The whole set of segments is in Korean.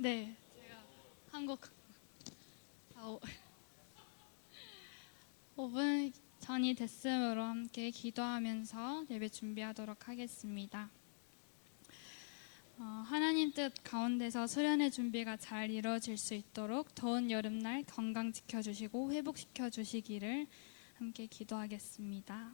네, 제가 한국 5분 전이 됐으므로 함께 기도하면서 예배 준비하도록 하겠습니다. 하나님 뜻 가운데서 수련의 준비가 잘 이루어질 수 있도록 더운 여름날 건강 지켜주시고 회복시켜 주시기를 함께 기도하겠습니다.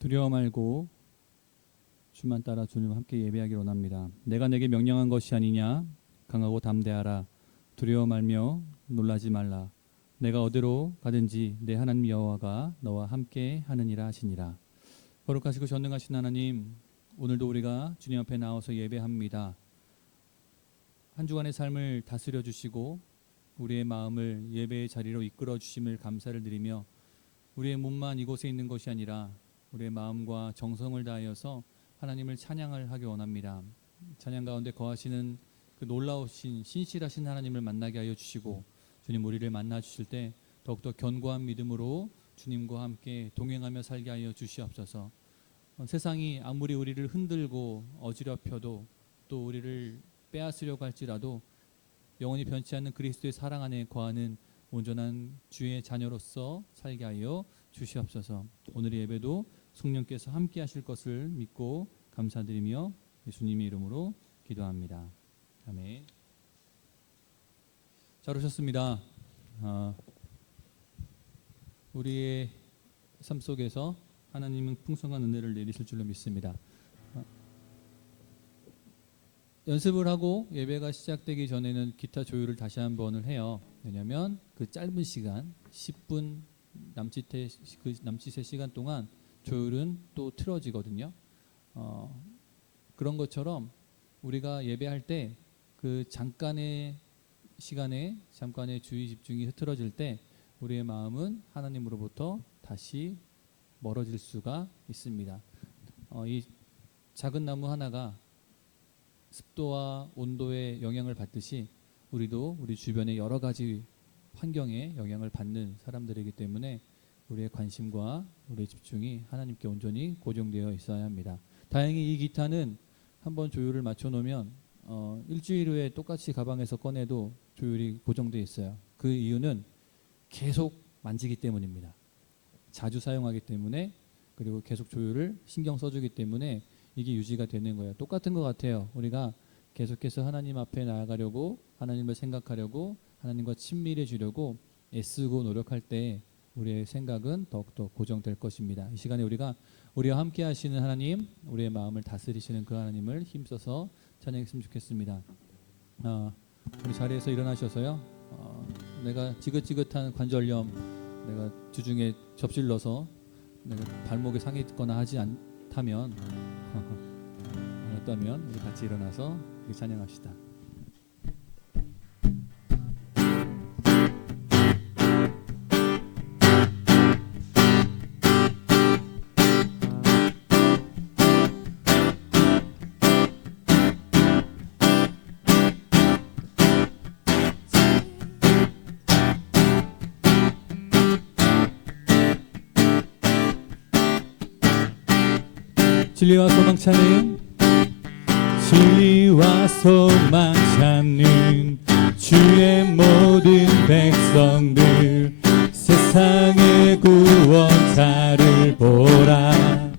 두려워 말고 주만 따라 주님 함께 예배하기 원합니다. 내가 내게 명령한 것이 아니냐? 강하고 담대하라. 두려워 말며 놀라지 말라. 내가 어디로 가든지 내 하나님 여호와가 너와 함께 하느니라 하시니라. 거룩하시고 전능하신 하나님, 오늘도 우리가 주님 앞에 나와서 예배합니다. 한 주간의 삶을 다스려 주시고 우리의 마음을 예배의 자리로 이끌어 주심을 감사를 드리며, 우리의 몸만 이곳에 있는 것이 아니라 우리의 마음과 정성을 다하여서 하나님을 찬양을 하기 원합니다. 찬양 가운데 거하시는 그 놀라우신 신실하신 하나님을 만나게 하여 주시고, 주님 우리를 만나 주실 때 더욱더 견고한 믿음으로 주님과 함께 동행하며 살게 하여 주시옵소서. 세상이 아무리 우리를 흔들고 어지럽혀도 또 우리를 빼앗으려고 할지라도 영원히 변치 않는 그리스도의 사랑 안에 거하는 온전한 주의 자녀로서 살게 하여 주시옵소서. 오늘의 예배도 성령께서 함께 하실 것을 믿고 감사드리며 예수님의 이름으로 기도합니다. 아멘. 잘 오셨습니다. 우리의 삶 속에서 하나님은 풍성한 은혜를 내리실 줄로 믿습니다. 연습을 하고 예배가 시작되기 전에는 기타 조율을 다시 한번을 해요. 왜냐하면 그 짧은 시간 10분 남짓의 시간 동안 조율은 또 틀어지거든요. 그런 것처럼 우리가 예배할 때 그 잠깐의 시간에 잠깐의 주의 집중이 흐트러질 때 우리의 마음은 하나님으로부터 다시 멀어질 수가 있습니다. 이 작은 나무 하나가 습도와 온도의 영향을 받듯이 우리도 우리 주변의 여러 가지 환경에 영향을 받는 사람들이기 때문에 우리의 관심과 우리의 집중이 하나님께 온전히 고정되어 있어야 합니다. 다행히 이 기타는 한번 조율을 맞춰 놓으면 일주일 후에 똑같이 가방에서 꺼내도 조율이 고정되어 있어요. 그 이유는 계속 만지기 때문입니다. 자주 사용하기 때문에, 그리고 계속 조율을 신경 써주기 때문에 이게 유지가 되는 거예요. 똑같은 것 같아요. 우리가 계속해서 하나님 앞에 나아가려고, 하나님을 생각하려고, 하나님과 친밀해지려고 애쓰고 노력할 때 우리의 생각은 더욱더 고정될 것입니다. 이 시간에 우리가 우리와 함께 하시는 하나님, 우리의 마음을 다스리시는 그 하나님을 힘써서 찬양했으면 좋겠습니다. 우리 자리에서 일어나셔서요. 내가 지긋지긋한 관절염, 내가 주중에 접질러서 내가 발목에 상이 있거나 하지 않다면 우리 같이 일어나서 찬양합시다. 진리와 소망 찾는, 진리와 소망 찾는 주의 모든 백성들, 세상의 구원자를 보라.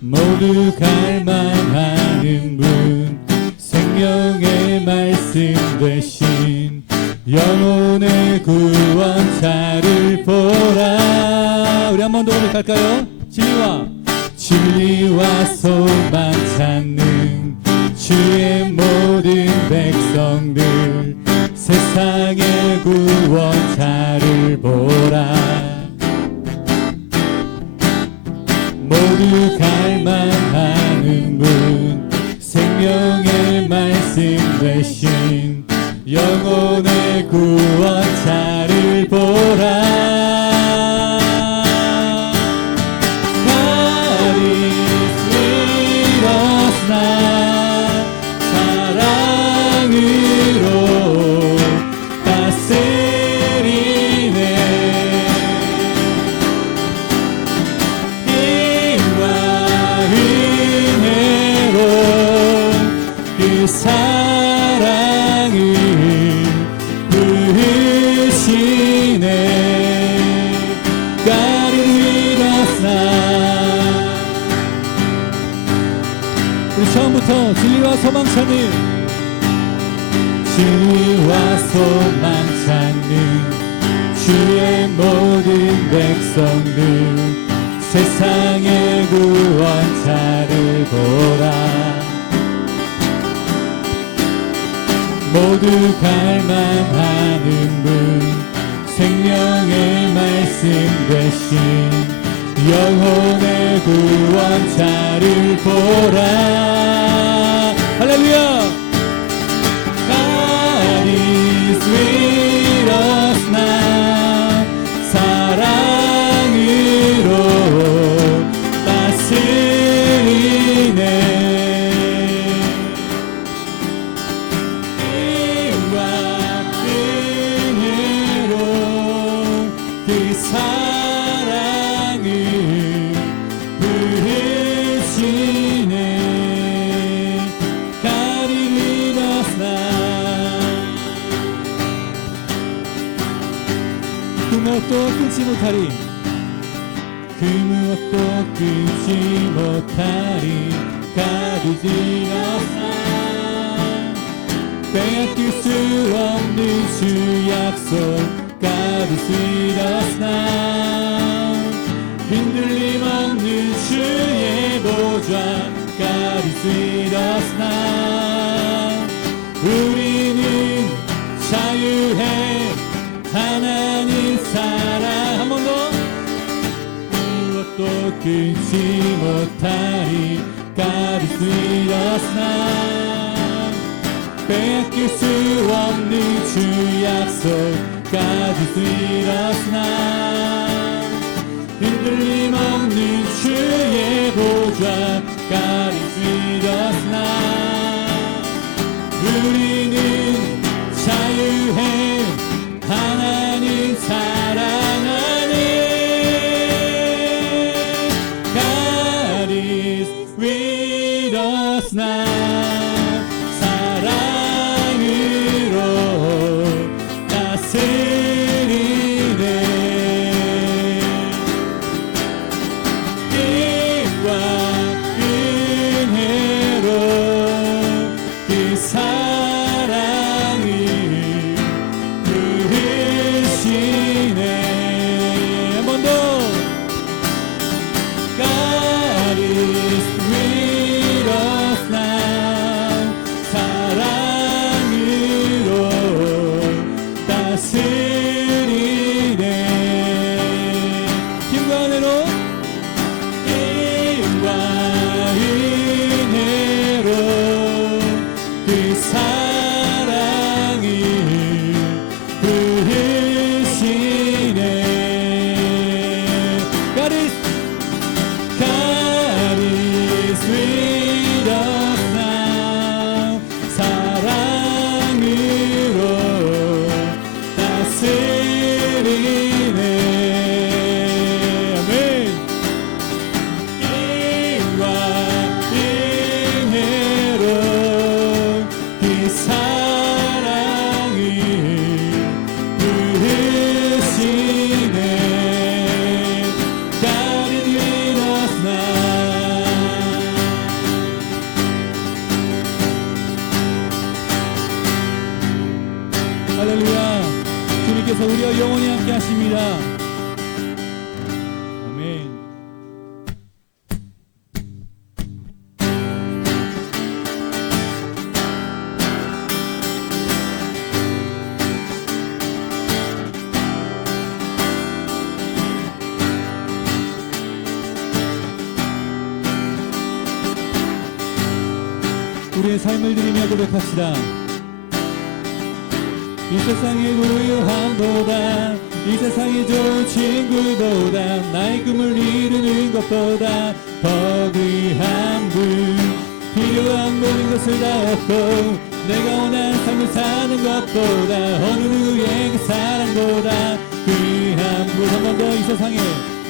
모두 갈망하는 분, 생명의 말씀 되신 영혼의 구원자를 보라. 우리 한 번 더 고백할까요? 진리와 소망 찾는 주의 모든 백성들, 세상의 구원자를 보라. 모두 갈망하는 분, 생명의 말씀 되신 영혼의 구원자를 보라. 처음부터 진리와 소망 찾는, 진리와 소망 찾는 주의 모든 백성들, 세상의 구원자를 보라. 모두 갈망하는 분, 생명의 말씀 되신 영혼의 구원자를 보라. 할렐루야. God is with us now. 사랑으로 다스리네. 힘과 못하리 그 무엇도 끊지 못하리 가두지 않아 빼앗길 수 없는 주 약속 가둘 수 있었나 흔들림 없는 주의 보좌 가둘 수 있었나 우리는 자유해 하나님 사랑 한 번 더 무엇도 끊지 못하리 가둘 수 있었나 빼앗길 수 없는 주 약속 가질 수 있었나 흔들림 없는 주의 보좌 가질 수 있었나 우리는 자유해 하나님 사랑하네 God is with us now 할렐루야 주님께서 우리와 영원히 함께 하십니다 아멘 우리의 삶을 드리며 고백합시다 이 세상의 고요함보다 이 세상의 좋은 친구보다 나의 꿈을 이루는 것보다 더 귀한 분 필요한 모든 것을 다 얻고 내가 원하는 삶을 사는 것보다 어느 누구의 그 사랑보다 귀한 분 한 번 더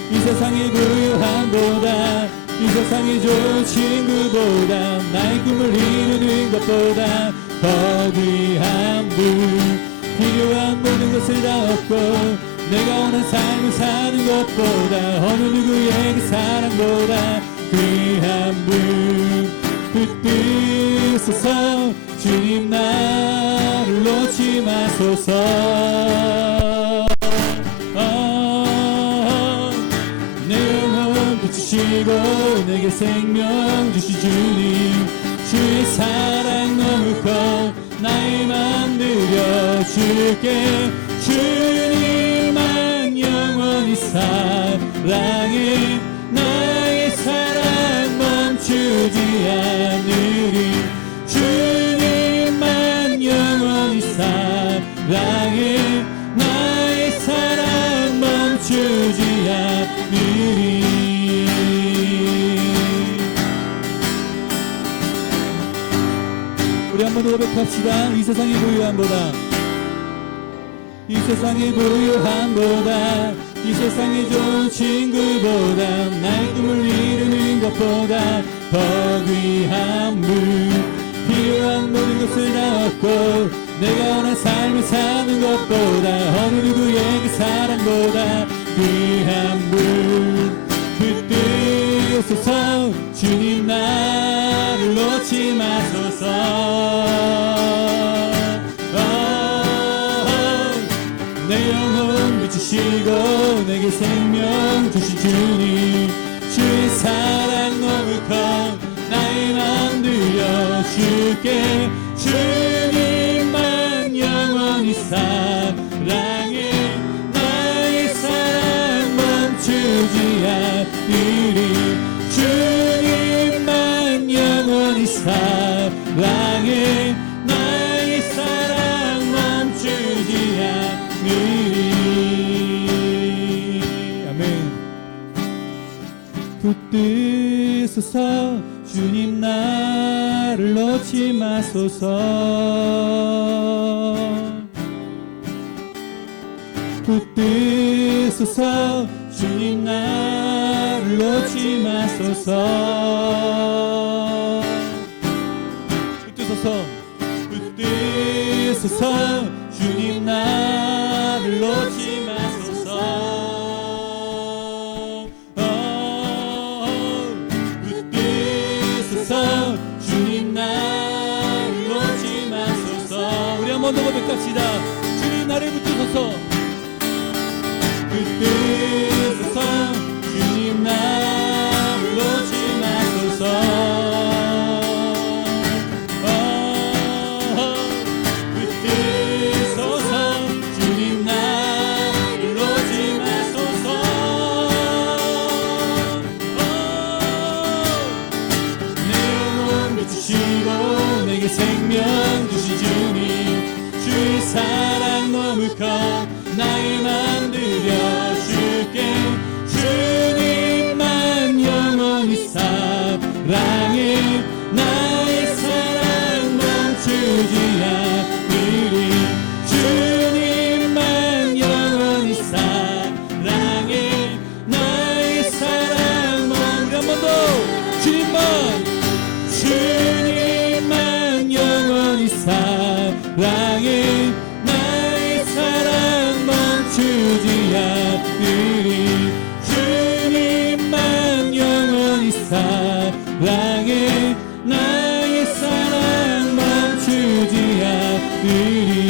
이 세상의 고요함보다 이 세상의 좋은 친구보다 나의 꿈을 이루는 것보다 더 귀한 분 필요한 모든 것을 다 얻고 내가 원하는 삶을 사는 것보다 어느 누구의 그 사랑보다 귀한 분 붙드소서 주님 나를 놓지 마소서 내 영혼 붙이시고 내게 생명 주신 주님 주의 사랑 너무 커 나의 맘 드려줄게 주님만 영원히 사랑해 나의 사랑 멈추지 않으리 주님만 영원히 사랑해 나의 사랑 멈추지 않으리 우리 한번 더 고백합시다. 이 세상의 고요함보다 이 세상의 고요함보다 이 세상의 좋은 친구보다 나의 꿈을 이루는 것보다 더 귀한 분 필요한 모든 것을 다 얻고 내가 원한 삶을 사는 것보다 어느 누구의 그 사랑보다 귀한 분 붙드소서. 주님 나를 놓지 마소서. 내 영혼 비추시고 내게 생명 주신 주님, 주의 사랑 너무 커 나의 맘 들려 주께. 주님만 영원히 사랑해. 나의 사랑 멈추지 않으리. 주님만 영원히 사랑해. 나의 사랑 멈추지 않으리. 아멘. 붙드소서. 주님 나를 놓지 마소서. 붙드소서. 주님 나를 놓지 마소서. 붙드소서. 붙드소서. 주님 나를 놓지 마소서. 붙드소서. 주님 나를 놓지 마소서. 우리 한 번 더 고백합시다. 주님 나를 붙드소서. 붙드소서. 주님 나를 놓지 마소서. 붙드소서. 주님 나를 놓지 마소서. 내 영혼 비추시고 내게 생명 주신 주님, 주의 사랑 너무 커 나의 맘 들여 주께. 주님만 영원히 사랑해. 나의 사랑 멈추지 않으리. 주님만 영원히 사랑해. 나의 사랑 멈추지. 한 번 더. 주님만 영원히 사랑해. 나의 사랑 멈추지 않으리. 주님만 영원히 사랑해. 나의 사랑 멈추지 않으리.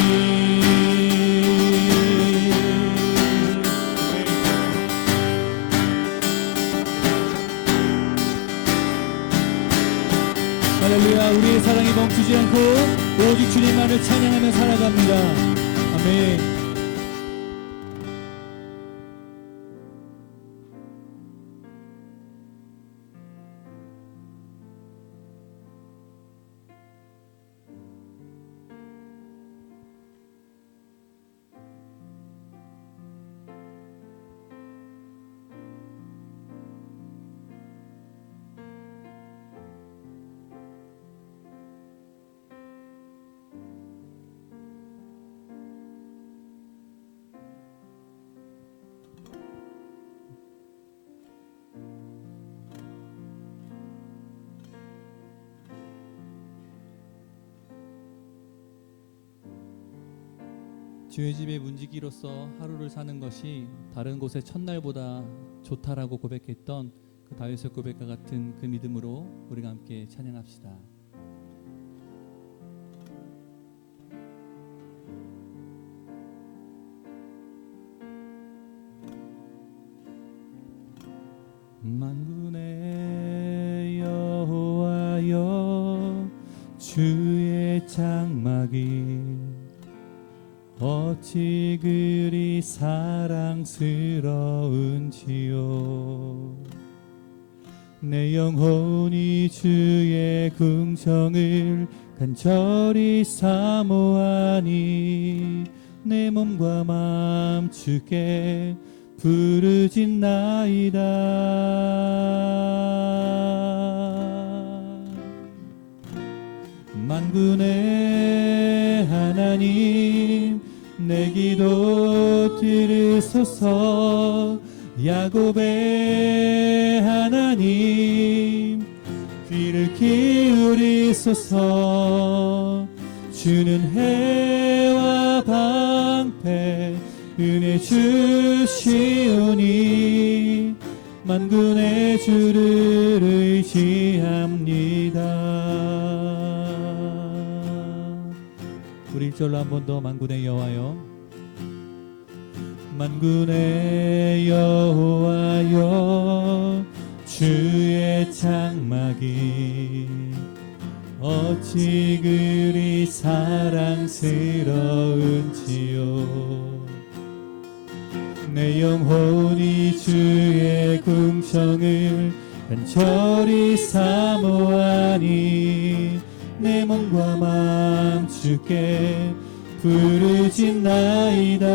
할렐루야. 우리의 사랑이 멈추지 않고 오직 주님만을 찬양하며 살아갑니다. 아멘. 주의 집에 문지기로서 하루를 사는 것이 다른 곳의 첫날보다 좋다라고 고백했던 그 다윗의 고백과 같은 그 믿음으로 우리가 함께 찬양합시다. 만군의 여호와여, 주의 장막이 어찌 그리 사랑스러운지요. 내 영혼이 주의 궁정을 간절히 사모하니 내 몸과 마음 주께 부르짖나이다. 만군의 하나님, 내 기도 들으소서. 야곱의 하나님, 귀를 기울이소서. 주는 해와 방패, 은혜 주시오니 만군의 주를 의지합니다. 우리 1절로 한 번 더 만군의 여호와여. 만군의 여호와여 주의 장막이 어찌 그리 사랑스러운지요. 내 영혼이 주의 궁성을 간절히 사모하니 내 몸과 마음 주께 부르짖나이다.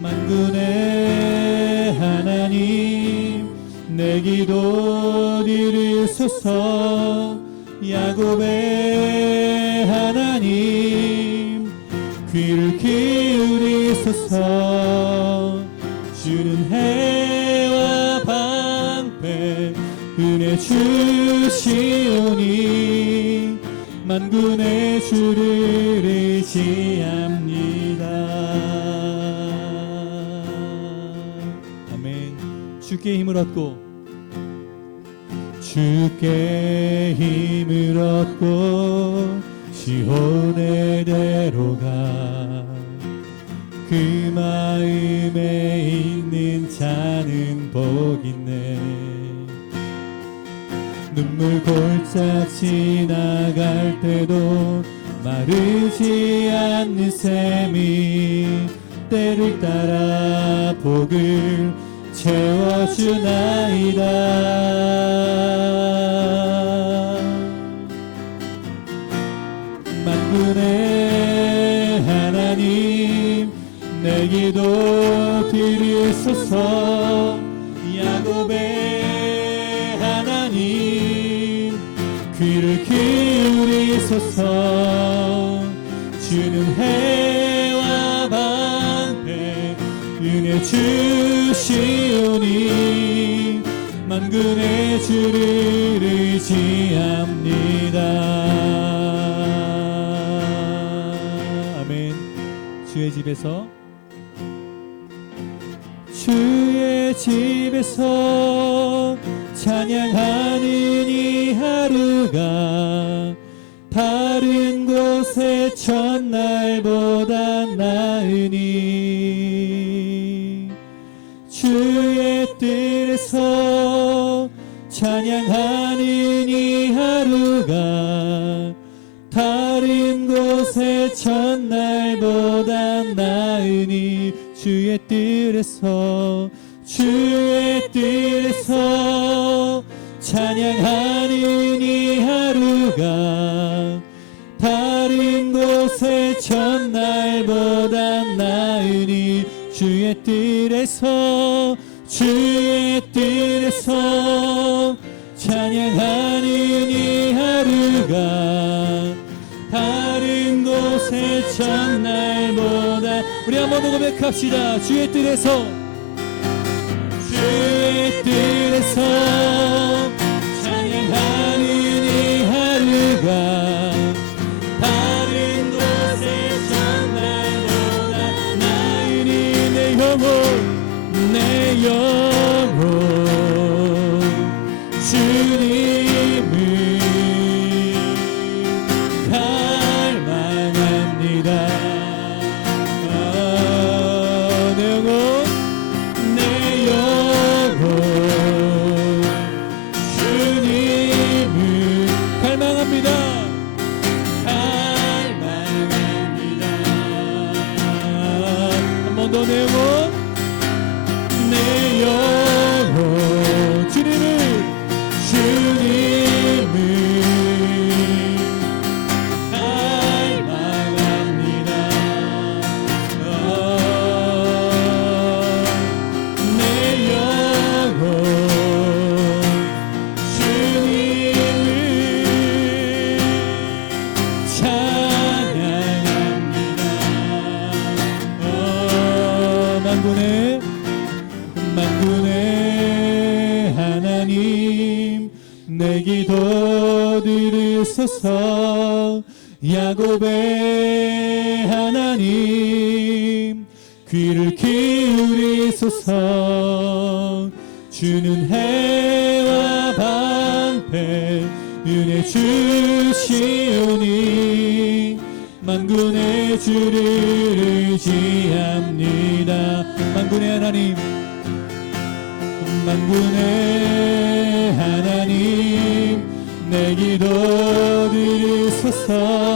만군의 하나님 내 기도 들으소서. 야곱의 하나님 귀를 기울이소서. 주는 해와 방패 은혜 주시오니 만군의 주를 의지합니다. 아멘. 주께 힘을 얻고 주께 힘을 얻고 시온의 대로가 그 마음에 있는 자는 복있네. 눈물 골짝 지나갈 때도 마르지 않는 샘이 때를 따라 복을 채워주나이다. 만군의 하나님 내 기도 들으소서. 야곱의 하나님 귀를 기울이소서. 주는 해와 방패 은혜 주시오니 만군의 주를 의지합니다. 아멘. 주의 집에서 주의 집에서 찬양하는 이 하루가 다른 곳의 첫날보다 나으니 주의 뜰에서 찬양하는 이 하루가 다른 곳의 첫날보다 나으니 주의 뜰에서 찬양하는 이 하루가 다른 곳의 첫날보다 나으니 주의 뜰에서 찬양하는 이 하루가 다른 곳의 첫날보다. 우리 한번 더 고백합시다. 주의 뜰에서 찬양하는 이 하루가 다른 곳의 첫날보다 나으니 내 영혼 주님을 갈망합니다. 내 영혼 주님을 갈망합니다. 한 번 더 내 영혼 주님을 갈망합니다. 내 영혼 주님을 찬양합니다. 만군의 하나님 내 기도 들으소서. 야곱의 하나님 귀를 기울이소서. 주는 해와 방패 은혜 주시오니 만군의 주를 의지합니다. 만군의 하나님, 만군의 하나님 내 기도 들으소서.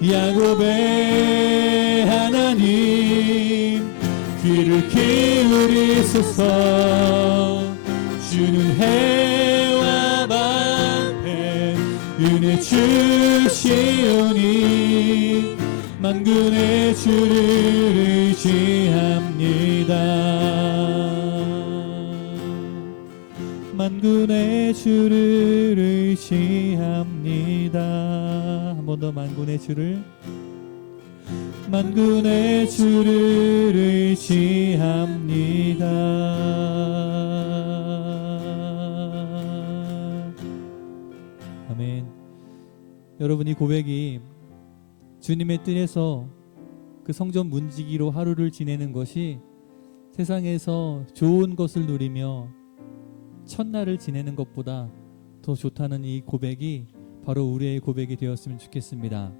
야곱의 하나님 귀를 기울이소서. 주는 해와 방패 은혜 주시오니 만군의 주를 의지합니다. 만군의 주를 의지합니다. 한 번 더 만군의 주를, 만군의 주를 의지합니다. 아멘. 여러분, 이 고백이 주님의 뜻에서 그 성전 문지기로 하루를 지내는 것이 세상에서 좋은 것을 누리며 첫날을 지내는 것보다 더 좋다는 이 고백이 바로 우리의 고백이 되었으면 좋겠습니다.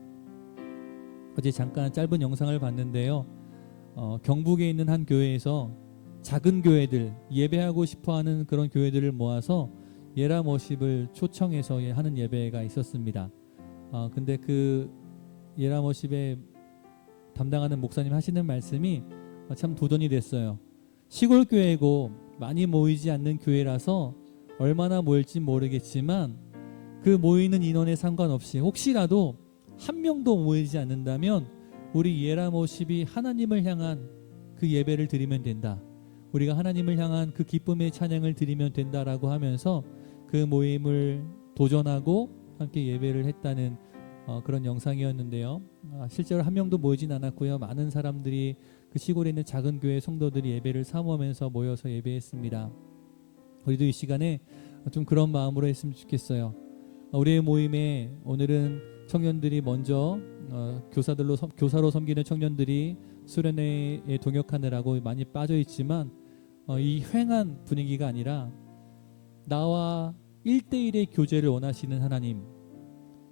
어제 잠깐 짧은 영상을 봤는데요. 경북에 있는 한 교회에서 작은 교회들, 예배하고 싶어하는 그런 교회들을 모아서 예람워십을 초청해서 하는 예배가 있었습니다. 근데 그 예람워십에 담당하는 목사님 하시는 말씀이 참 도전이 됐어요. 시골 교회고 많이 모이지 않는 교회라서 얼마나 모일지 모르겠지만 그 모이는 인원에 상관없이 혹시라도 한 명도 모이지 않는다면 우리 예람워십이 하나님을 향한 그 예배를 드리면 된다. 우리가 하나님을 향한 그 기쁨의 찬양을 드리면 된다라고 하면서 그 모임을 도전하고 함께 예배를 했다는 그런 영상이었는데요. 실제로 한 명도 모이진 않았고요. 많은 사람들이 그 시골에 있는 작은 교회 성도들이 예배를 사모하면서 모여서 예배했습니다. 우리도 이 시간에 좀 그런 마음으로 했으면 좋겠어요. 우리의 모임에 오늘은 청년들이 먼저 교사로 섬기는 청년들이 수련회에 동역하느라고 많이 빠져 있지만 이 휑한 분위기가 아니라 나와 1대1의 교제를 원하시는 하나님,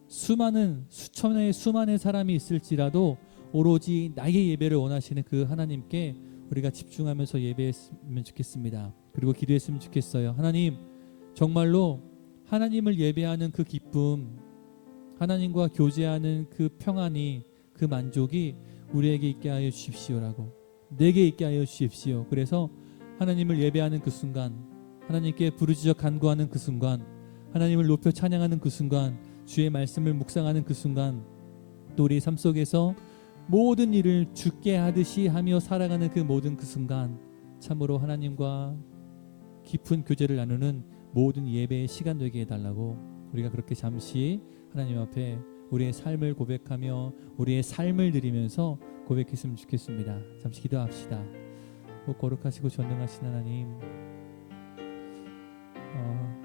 수천의 수만의 사람이 있을지라도 오로지 나의 예배를 원하시는 그 하나님께 우리가 집중하면서 예배했으면 좋겠습니다. 그리고 기도했으면 좋겠어요. 하나님, 정말로 하나님을 예배하는 그 기쁨, 하나님과 교제하는 그 평안이, 그 만족이 우리에게 있게 하여 주십시오라고, 내게 있게 하여 주십시오. 그래서 하나님을 예배하는 그 순간, 하나님께 부르짖어 간구하는 그 순간, 하나님을 높여 찬양하는 그 순간, 주의 말씀을 묵상하는 그 순간, 또 우리 삶 속에서 모든 일을 주께 하듯이 하며 살아가는 그 모든 그 순간, 참으로 하나님과 깊은 교제를 나누는 모든 예배의 시간 되게 해달라고, 우리가 그렇게 잠시 하나님 앞에 우리의 삶을 고백하며 우리의 삶을 드리면서 고백했으면 좋겠습니다. 잠시 기도합시다. 거룩하시고 전능하신 하나님,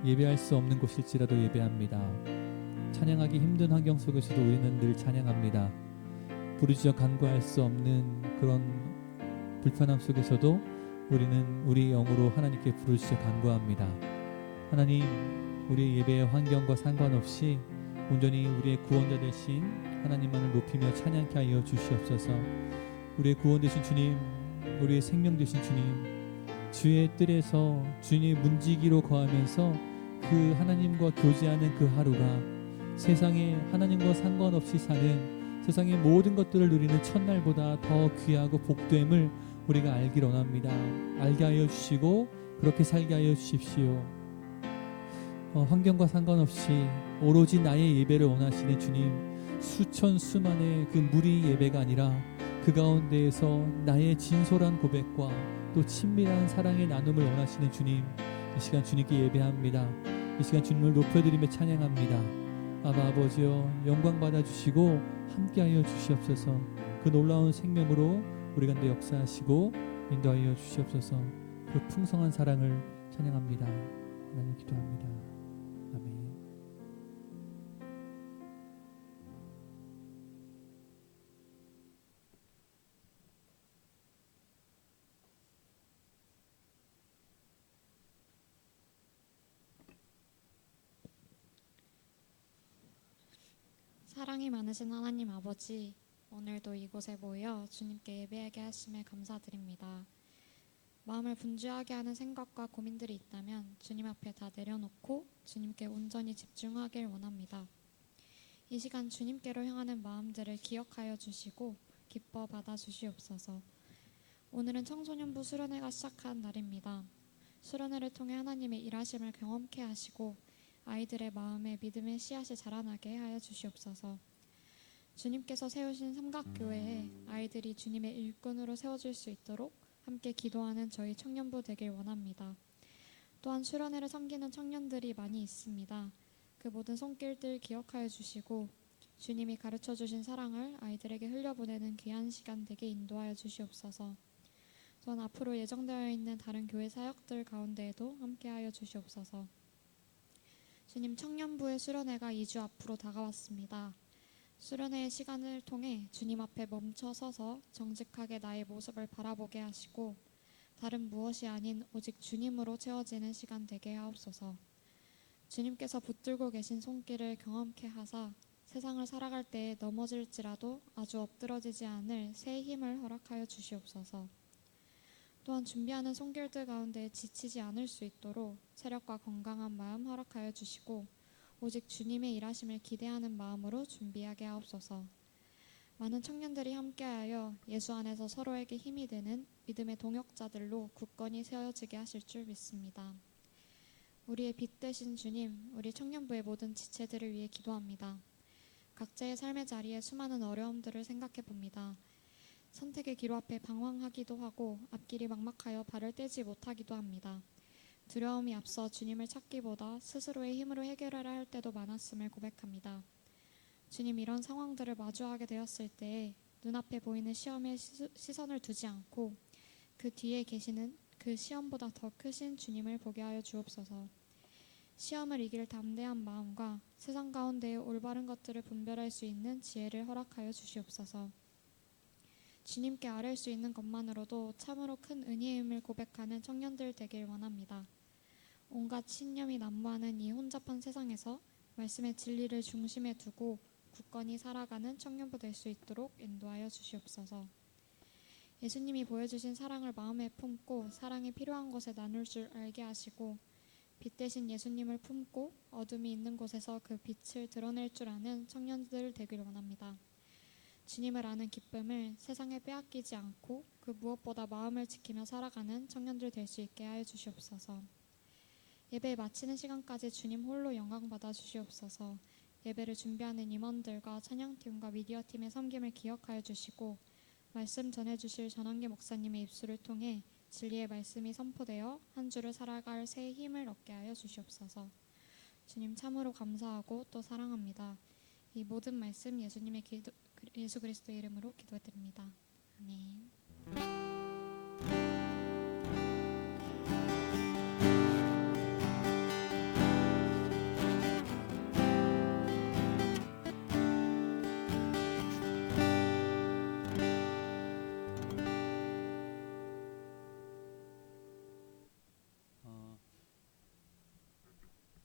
예배할 수 없는 곳일지라도 예배합니다. 찬양하기 힘든 환경 속에서도 우리는 늘 찬양합니다. 부르짖어 간구할 수 없는 그런 불편함 속에서도 우리는 우리 영으로 하나님께 부르짖어 간구합니다. 하나님, 우리의 예배의 환경과 상관없이 온전히 우리의 구원자 되신 하나님만을 높이며 찬양케 하여 주시옵소서. 우리의 구원 되신 주님, 우리의 생명 되신 주님, 주의 뜰에서 주님의 문지기로 거하면서 그 하나님과 교제하는 그 하루가 세상에 하나님과 상관없이 사는 세상의 모든 것들을 누리는 첫날보다 더 귀하고 복됨을 우리가 알기를 원합니다. 알게 하여 주시고 그렇게 살게 하여 주십시오. 환경과 상관없이 오로지 나의 예배를 원하시는 주님, 수천 수만의 그 무리 예배가 아니라 그 가운데에서 나의 진솔한 고백과 또 친밀한 사랑의 나눔을 원하시는 주님, 이 시간 주님께 예배합니다. 이 시간 주님을 높여드리며 찬양합니다. 아바 아버지여, 영광 받아주시고 함께하여 주시옵소서. 그 놀라운 생명으로 우리 가운데 역사하시고 인도하여 주시옵소서. 그 풍성한 사랑을 찬양합니다. 하나님 기도합니다. 아멘. 사랑이 많으신 하나님 아버지, 오늘도 이곳에 모여 주님께 예배하게 하심에 감사드립니다. 마음을 분주하게 하는 생각과 고민들이 있다면 주님 앞에 다 내려놓고 주님께 온전히 집중하길 원합니다. 이 시간 주님께로 향하는 마음들을 기억하여 주시고 기뻐 받아 주시옵소서. 오늘은 청소년부 수련회가 시작한 날입니다. 수련회를 통해 하나님의 일하심을 경험케 하시고 아이들의 마음에 믿음의 씨앗이 자라나게 하여 주시옵소서. 주님께서 세우신 삼각교회에 아이들이 주님의 일꾼으로 세워질 수 있도록 함께 기도하는 저희 청년부 되길 원합니다. 또한 수련회를 섬기는 청년들이 많이 있습니다. 그 모든 손길들 기억하여 주시고 주님이 가르쳐 주신 사랑을 아이들에게 흘려보내는 귀한 시간 되게 인도하여 주시옵소서. 또한 앞으로 예정되어 있는 다른 교회 사역들 가운데에도 함께하여 주시옵소서. 주님, 청년부의 수련회가 2주 앞으로 다가왔습니다. 수련회의 시간을 통해 주님 앞에 멈춰 서서 정직하게 나의 모습을 바라보게 하시고 다른 무엇이 아닌 오직 주님으로 채워지는 시간 되게 하옵소서. 주님께서 붙들고 계신 손길을 경험케 하사 세상을 살아갈 때에 넘어질지라도 아주 엎드러지지 않을 새 힘을 허락하여 주시옵소서. 또한 준비하는 손길들 가운데 지치지 않을 수 있도록 체력과 건강한 마음 허락하여 주시고 오직 주님의 일하심을 기대하는 마음으로 준비하게 하옵소서. 많은 청년들이 함께하여 예수 안에서 서로에게 힘이 되는 믿음의 동역자들로 굳건히 세워지게 하실 줄 믿습니다. 우리의 빛 되신 주님, 우리 청년부의 모든 지체들을 위해 기도합니다. 각자의 삶의 자리에 수많은 어려움들을 생각해 봅니다. 선택의 기로 앞에 방황하기도 하고 앞길이 막막하여 발을 떼지 못하기도 합니다. 두려움이 앞서 주님을 찾기보다 스스로의 힘으로 해결하려 할 때도 많았음을 고백합니다. 주님, 이런 상황들을 마주하게 되었을 때 눈앞에 보이는 시험에 시선을 두지 않고 그 뒤에 계시는 그 시험보다 더 크신 주님을 보게 하여 주옵소서. 시험을 이길 담대한 마음과 세상 가운데의 올바른 것들을 분별할 수 있는 지혜를 허락하여 주시옵소서. 주님께 아뢰 수 있는 것만으로도 참으로 큰 은혜임을 고백하는 청년들 되길 원합니다. 온갖 신념이 난무하는 이 혼잡한 세상에서 말씀의 진리를 중심에 두고 굳건히 살아가는 청년부 될 수 있도록 인도하여 주시옵소서. 예수님이 보여주신 사랑을 마음에 품고 사랑이 필요한 곳에 나눌 줄 알게 하시고 빛 대신 예수님을 품고 어둠이 있는 곳에서 그 빛을 드러낼 줄 아는 청년들 되길 원합니다. 주님을 아는 기쁨을 세상에 빼앗기지 않고 그 무엇보다 마음을 지키며 살아가는 청년들 될 수 있게 하여 주시옵소서. 예배 마치는 시간까지 주님 홀로 영광 받아 주시옵소서. 예배를 준비하는 임원들과 찬양팀과 미디어팀의 섬김을 기억하여 주시고 말씀 전해주실 전환기 목사님의 입술을 통해 진리의 말씀이 선포되어 한 주를 살아갈 새 힘을 얻게 하여 주시옵소서. 주님 참으로 감사하고 또 사랑합니다. 이 모든 말씀 예수 그리스도의 이름으로 기도드립니다. 아멘.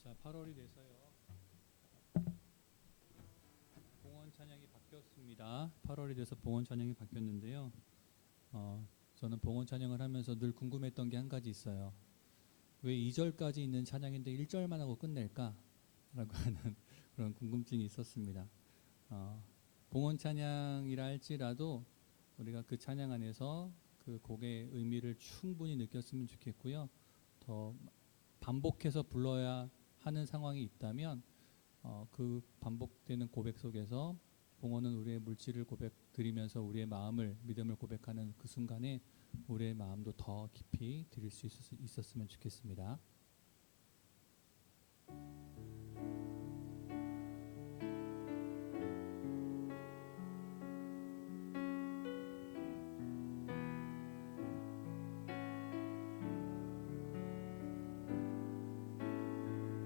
자, 8월이 돼서요. 봉헌 찬양이 바뀌었습니다. 8월이 돼서 봉헌 찬양이 바뀌었는데요. 저는 봉헌 찬양을 하면서 늘 궁금했던 게 한 가지 있어요. 왜 2절까지 있는 찬양인데 1절만 하고 끝낼까? 라고 하는 그런 궁금증이 있었습니다. 봉헌 찬양이라 할지라도 우리가 그 찬양 안에서 그 곡의 의미를 충분히 느꼈으면 좋겠고요. 더 반복해서 불러야 하는 상황이 있다면 그 반복되는 고백 속에서 봉헌은 우리의 물질을 드리면서 우리의 마음을 믿음을 고백하는 그 순간에 우리의 마음도 더 깊이 드릴 수 있었으면 좋겠습니다.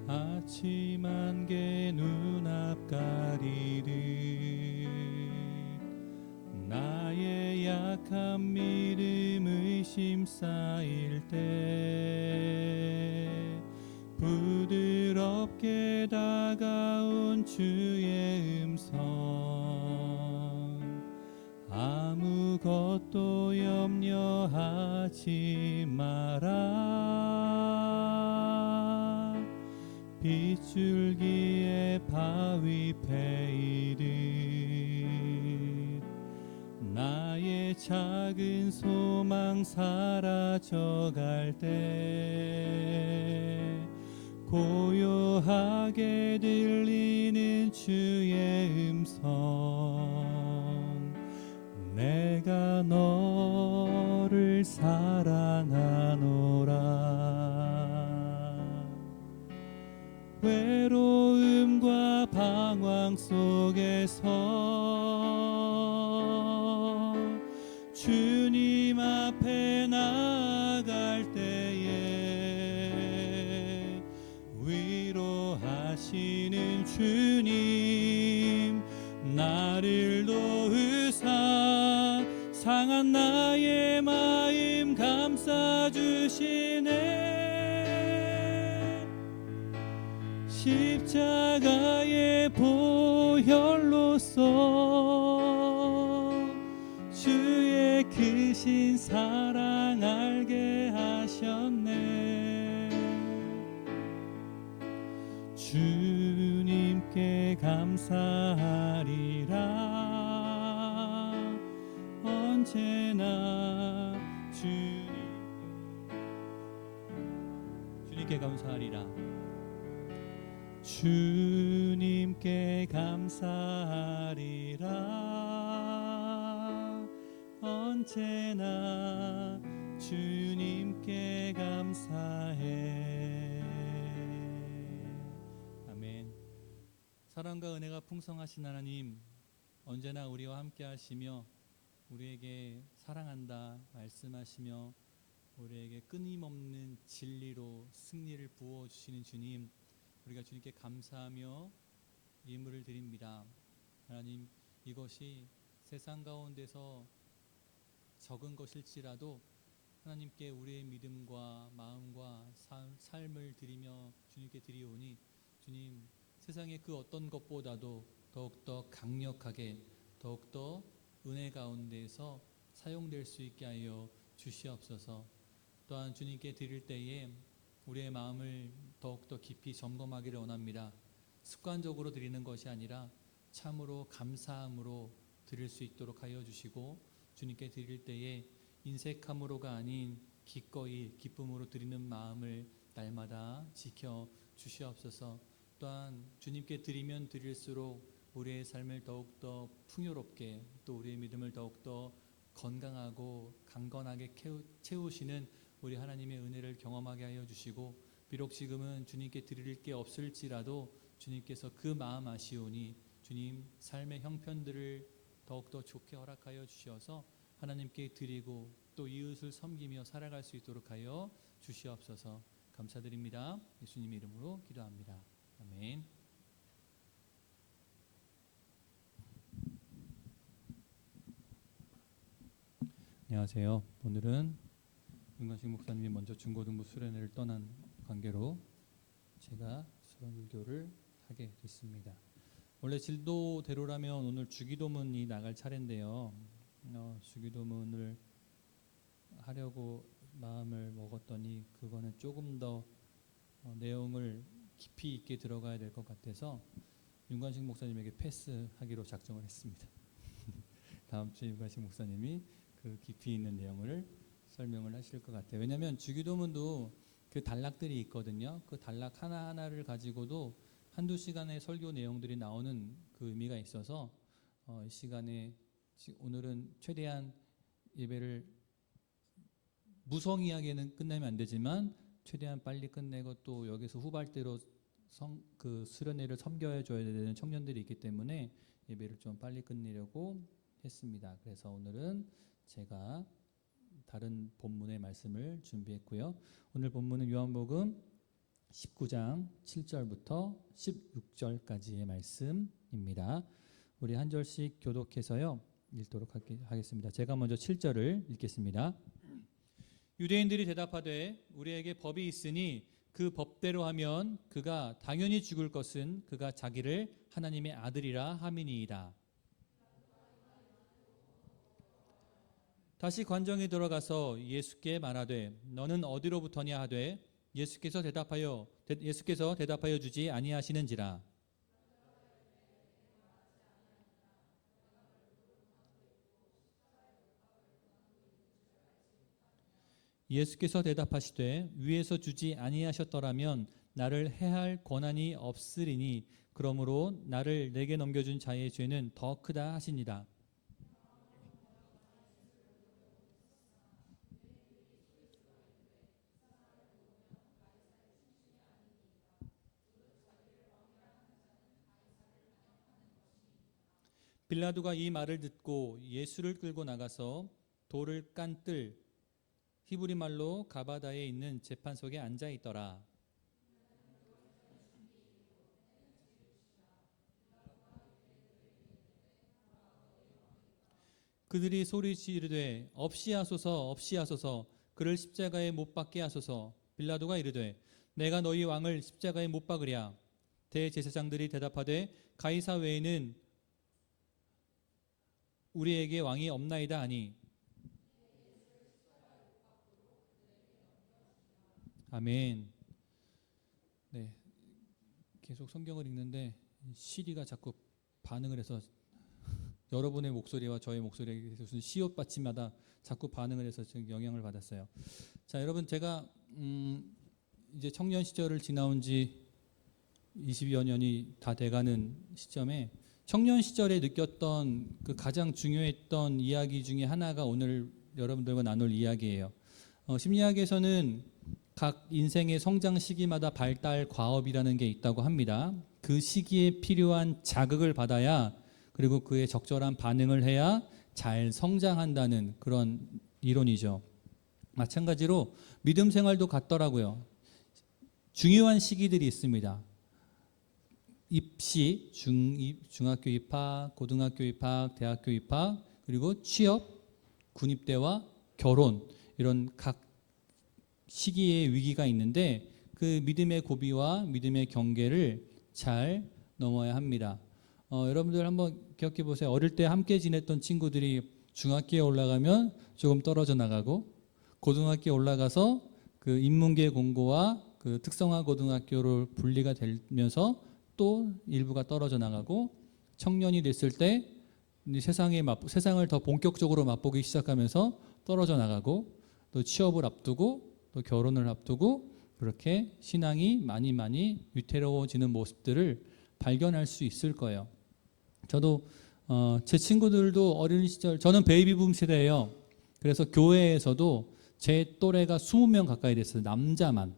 아침 안개 눈앞 가리듯 나의 약한 믿음 의심 쌓일 때 부드럽게 다가온 주의 음성 아무것도 염려하지 마라. 빗줄기에 바위 패이듯 나의 작은 소망 사라져갈 때 고요하게 들리는 주의 음성, 내가 너를 사랑하노라. 외로움과 방황 속에서 주님 앞에 나아갈 때에 위로하시는 주님, 나를 도우사 상한 나의 마음 감싸주시네. 십자가의 보혈로써 주의 크신 사랑 알게 하셨네. 주님께 감사하리라. 언제나 주님께 감사하리라. 주님께 감사하리라. 언제나 주님께 감사해. 아멘. 사랑과 은혜가 풍성하신 하나님, 언제나 우리와 함께 하시며 우리에게 사랑한다 말씀하시며 우리에게 끊임없는 진리로 승리를 부어주시는 주님, 우리가 주님께 감사하며 예물을 드립니다. 하나님, 이것이 세상 가운데서 적은 것일지라도 하나님께 우리의 믿음과 마음과 삶을 드리며 주님께 드리오니, 주님, 세상의 그 어떤 것보다도 더욱더 강력하게, 더욱더 은혜 가운데에서 사용될 수 있게 하여 주시옵소서. 또한 주님께 드릴 때에 우리의 마음을 더욱더 깊이 점검하기를 원합니다. 습관적으로 드리는 것이 아니라 참으로 감사함으로 드릴 수 있도록 하여 주시고, 주님께 드릴 때에 인색함으로가 아닌 기꺼이 기쁨으로 드리는 마음을 날마다 지켜 주시옵소서. 또한 주님께 드리면 드릴수록 우리의 삶을 더욱더 풍요롭게, 또 우리의 믿음을 더욱더 건강하고 강건하게 채우시는 우리 하나님의 은혜를 경험하게 하여 주시고, 비록 지금은 주님께 드릴 게 없을지라도 주님께서 그 마음 아시오니 주님 삶의 형편들을 더욱더 좋게 허락하여 주셔서 하나님께 드리고 또 이웃을 섬기며 살아갈 수 있도록 하여 주시옵소서. 감사드립니다. 예수님 이름으로 기도합니다. 아멘. 안녕하세요. 오늘은 윤관식 목사님이 먼저 중고등부 수련회를 떠난 관계로 제가 수련불교를 하게 됐습니다. 원래 진도대로라면 오늘 주기도문이 나갈 차례인데요. 주기도문을 하려고 마음을 먹었더니 그거는 조금 더 내용을 깊이 있게 들어가야 될 것 같아서 윤관식 목사님에게 패스하기로 작정을 했습니다. 다음 주에 윤관식 목사님이 그 깊이 있는 내용을 설명을 하실 것 같아요. 왜냐하면 주기도문도 그 단락들이 있거든요. 그 단락 하나하나를 가지고도 한두 시간의 설교 내용들이 나오는 그 의미가 있어서 이 시간에 오늘은 최대한 예배를 무성의하게는 끝내면 안 되지만 최대한 빨리 끝내고 또 여기서 후발대로 그 수련회를 섬겨야 줘야 되는 청년들이 있기 때문에 예배를 좀 빨리 끝내려고 했습니다. 그래서 오늘은 제가 다른 본문의 말씀을 준비했고요. 오늘 본문은 요한복음 19장 7절부터 16절까지의 말씀입니다. 우리 한 절씩 교독해서요 읽도록 하겠습니다. 제가 먼저 7절을 읽겠습니다. 유대인들이 대답하되 우리에게 법이 있으니 그 법대로 하면 그가 당연히 죽을 것은 그가 자기를 하나님의 아들이라 함이니이다. 다시 관정에 들어가서 예수께 말하되 너는 어디로부터냐 하되 예수께서 대답하여 주지 아니하시는지라. 예수께서 대답하시되 위에서 주지 아니하셨더라면 나를 해할 권한이 없으리니 그러므로 나를 내게 넘겨준 자의 죄는 더 크다 하시니라. 빌라도가 이 말을 듣고 예수를 끌고 나가서 돌을 깐 뜰 히브리 말로 가바다에 있는 재판석에 앉아 있더라. 그들이 소리 지르되 없이하소서 없이하소서 그를 십자가에 못 박게 하소서. 빌라도가 이르되 내가 너희 왕을 십자가에 못 박으랴. 대제사장들이 대답하되 가이사 외에는 우리에게 왕이 없나이다 하니. 아멘. 네, 계속 성경을 읽는데 시리가 자꾸 반응을 해서 여러분의 목소리와 저의 목소리에 무슨 시옷 받침마다 자꾸 반응을 해서 지금 영향을 받았어요. 자, 여러분 제가 이제 청년 시절을 지나온 지 20여 년이 다 돼가는 시점에 청년 시절에 느꼈던 그 가장 중요했던 이야기 중에 하나가 오늘 여러분들과 나눌 이야기예요. 심리학에서는 각 인생의 성장 시기마다 발달 과업이라는 게 있다고 합니다. 그 시기에 필요한 자극을 받아야 그리고 그에 적절한 반응을 해야 잘 성장한다는 그런 이론이죠. 마찬가지로 믿음 생활도 같더라고요. 중요한 시기들이 있습니다. 입시, 중학교 입학, 고등학교 입학, 대학교 입학, 그리고 취업, 군입대와 결혼 이런 각 시기의 위기가 있는데 그 믿음의 고비와 믿음의 경계를 잘 넘어야 합니다. 여러분들 한번 기억해 보세요. 어릴 때 함께 지냈던 친구들이 중학교에 올라가면 조금 떨어져 나가고 고등학교에 올라가서 그 인문계 공고와 그 특성화 고등학교로 분리가 되면서 또 일부가 떨어져 나가고 청년이 됐을 때 세상을 더 본격적으로 맛보기 시작하면서 떨어져 나가고 또 취업을 앞두고 또 결혼을 앞두고 그렇게 신앙이 많이 위태로워지는 모습들을 발견할 수 있을 거예요. 저도 제 친구들도 어린 시절 저는 베이비붐 세대예요. 그래서 교회에서도 제 또래가 20명 가까이 됐어요. 남자만.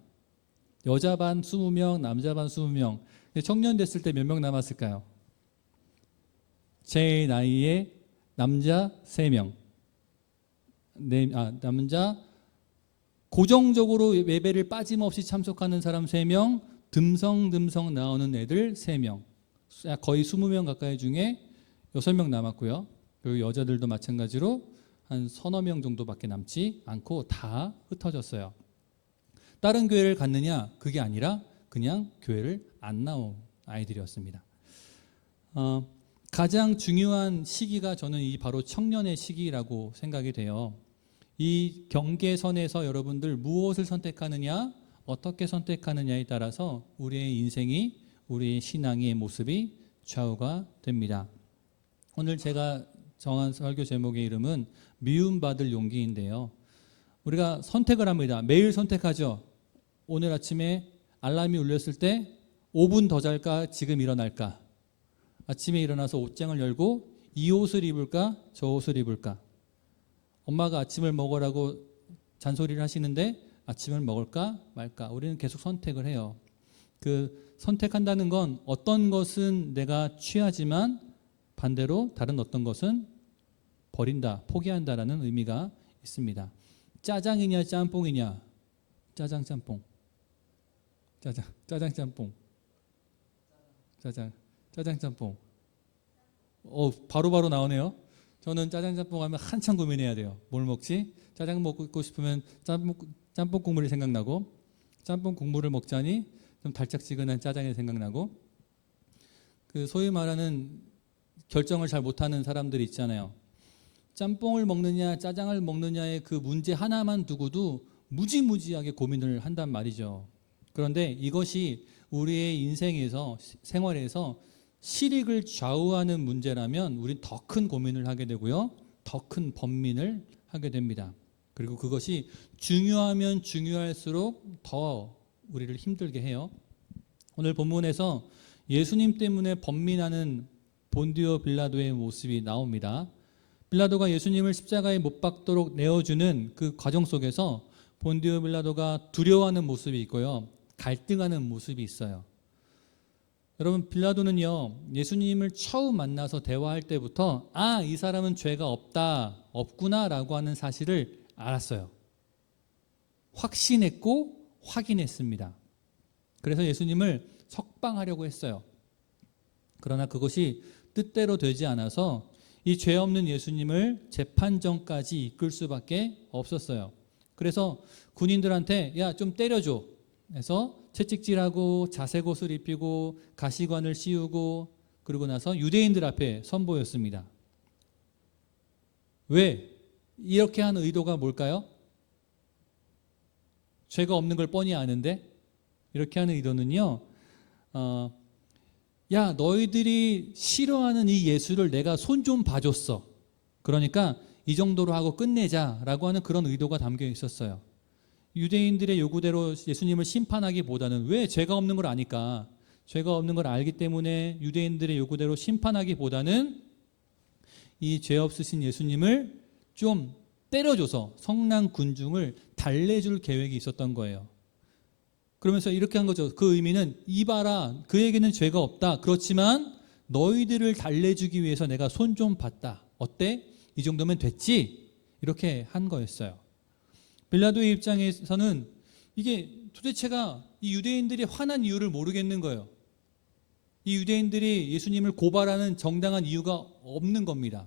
여자 반 20명, 남자 반 20명. 청년 됐을 때 몇 명 남았을까요? 제 나이에 남자 3명. 남자 고정적으로 예배를 빠짐없이 참석하는 사람 3명, 듬성듬성 나오는 애들 3명. 거의 20명 가까이 중에 6명 남았고요. 그리고 여자들도 마찬가지로 한 서너 명 정도밖에 남지 않고 다 흩어졌어요. 다른 교회를 갔느냐? 그게 아니라 그냥 교회를 안 나온 아이들이었습니다. 가장 중요한 시기가 저는 이 바로 청년의 시기라고 생각이 돼요. 이 경계선에서 여러분들 무엇을 선택하느냐, 어떻게 선택하느냐에 따라서 우리의 인생이, 우리의 신앙의 모습이 좌우가 됩니다. 오늘 제가 정한 설교 제목의 이름은 미움받을 용기인데요. 우리가 선택을 합니다. 매일 선택하죠. 오늘 아침에 알람이 울렸을 때 5분 더 잘까, 지금 일어날까? 아침에 일어나서 옷장을 열고 이 옷을 입을까, 저 옷을 입을까? 엄마가 아침을 먹으라고 잔소리를 하시는데 아침을 먹을까 말까? 우리는 계속 선택을 해요. 그 선택한다는 건 어떤 것은 내가 취하지만 반대로 다른 어떤 것은 버린다, 포기한다라는 의미가 있습니다. 짜장이냐 짬뽕이냐? 짜장 짬뽕. 짜장 짬뽕. 짜장 짬뽕. 바로 나오네요. 저는 짜장 짬뽕 하면 한참 고민해야 돼요. 뭘 먹지? 짜장 먹고 싶으면 짬뽕 국물이 생각나고 짬뽕 국물을 먹자니 좀 달짝지근한 짜장이 생각나고 그 소위 말하는 결정을 잘 못하는 사람들이 있잖아요. 짬뽕을 먹느냐 짜장을 먹느냐의 그 문제 하나만 두고도 무지무지하게 고민을 한단 말이죠. 그런데 이것이 우리의 인생에서 생활에서 실익을 좌우하는 문제라면 우린 더 큰 고민을 하게 되고요. 더 큰 번민을 하게 됩니다. 그리고 그것이 중요하면 중요할수록 더 우리를 힘들게 해요. 오늘 본문에서 예수님 때문에 번민하는 본디오 빌라도의 모습이 나옵니다. 빌라도가 예수님을 십자가에 못 박도록 내어주는 그 과정 속에서 본디오 빌라도가 두려워하는 모습이 있고요. 갈등하는 모습이 있어요. 여러분, 빌라도는요, 예수님을 처음 만나서 대화할 때부터 이 사람은 죄가 없구나라고 하는 사실을 알았어요. 확신했고 확인했습니다. 그래서 예수님을 석방하려고 했어요. 그러나 그것이 뜻대로 되지 않아서 이 죄 없는 예수님을 재판정까지 이끌 수밖에 없었어요. 그래서 군인들한테 야, 좀 때려줘 해서 채찍질하고 자색옷을 입히고 가시관을 씌우고 그러고 나서 유대인들 앞에 선보였습니다. 왜? 이렇게 한 의도가 뭘까요? 죄가 없는 걸 뻔히 아는데 이렇게 하는 의도는요, 야, 너희들이 싫어하는 이 예수를 내가 손 좀 봐줬어. 그러니까 이 정도로 하고 끝내자라고 하는 그런 의도가 담겨 있었어요. 유대인들의 요구대로 예수님을 심판하기보다는, 왜? 죄가 없는 걸 아니까, 죄가 없는 걸 알기 때문에 유대인들의 요구대로 심판하기보다는 이 죄 없으신 예수님을 좀 때려줘서 성난 군중을 달래줄 계획이 있었던 거예요. 그러면서 이렇게 한 거죠. 그 의미는 이봐라, 그에게는 죄가 없다. 그렇지만 너희들을 달래주기 위해서 내가 손 좀 봤다. 어때? 이 정도면 됐지? 이렇게 한 거였어요. 빌라도의 입장에서는 이게 도대체가 이 유대인들이 화난 이유를 모르겠는 거예요. 이 유대인들이 예수님을 고발하는 정당한 이유가 없는 겁니다.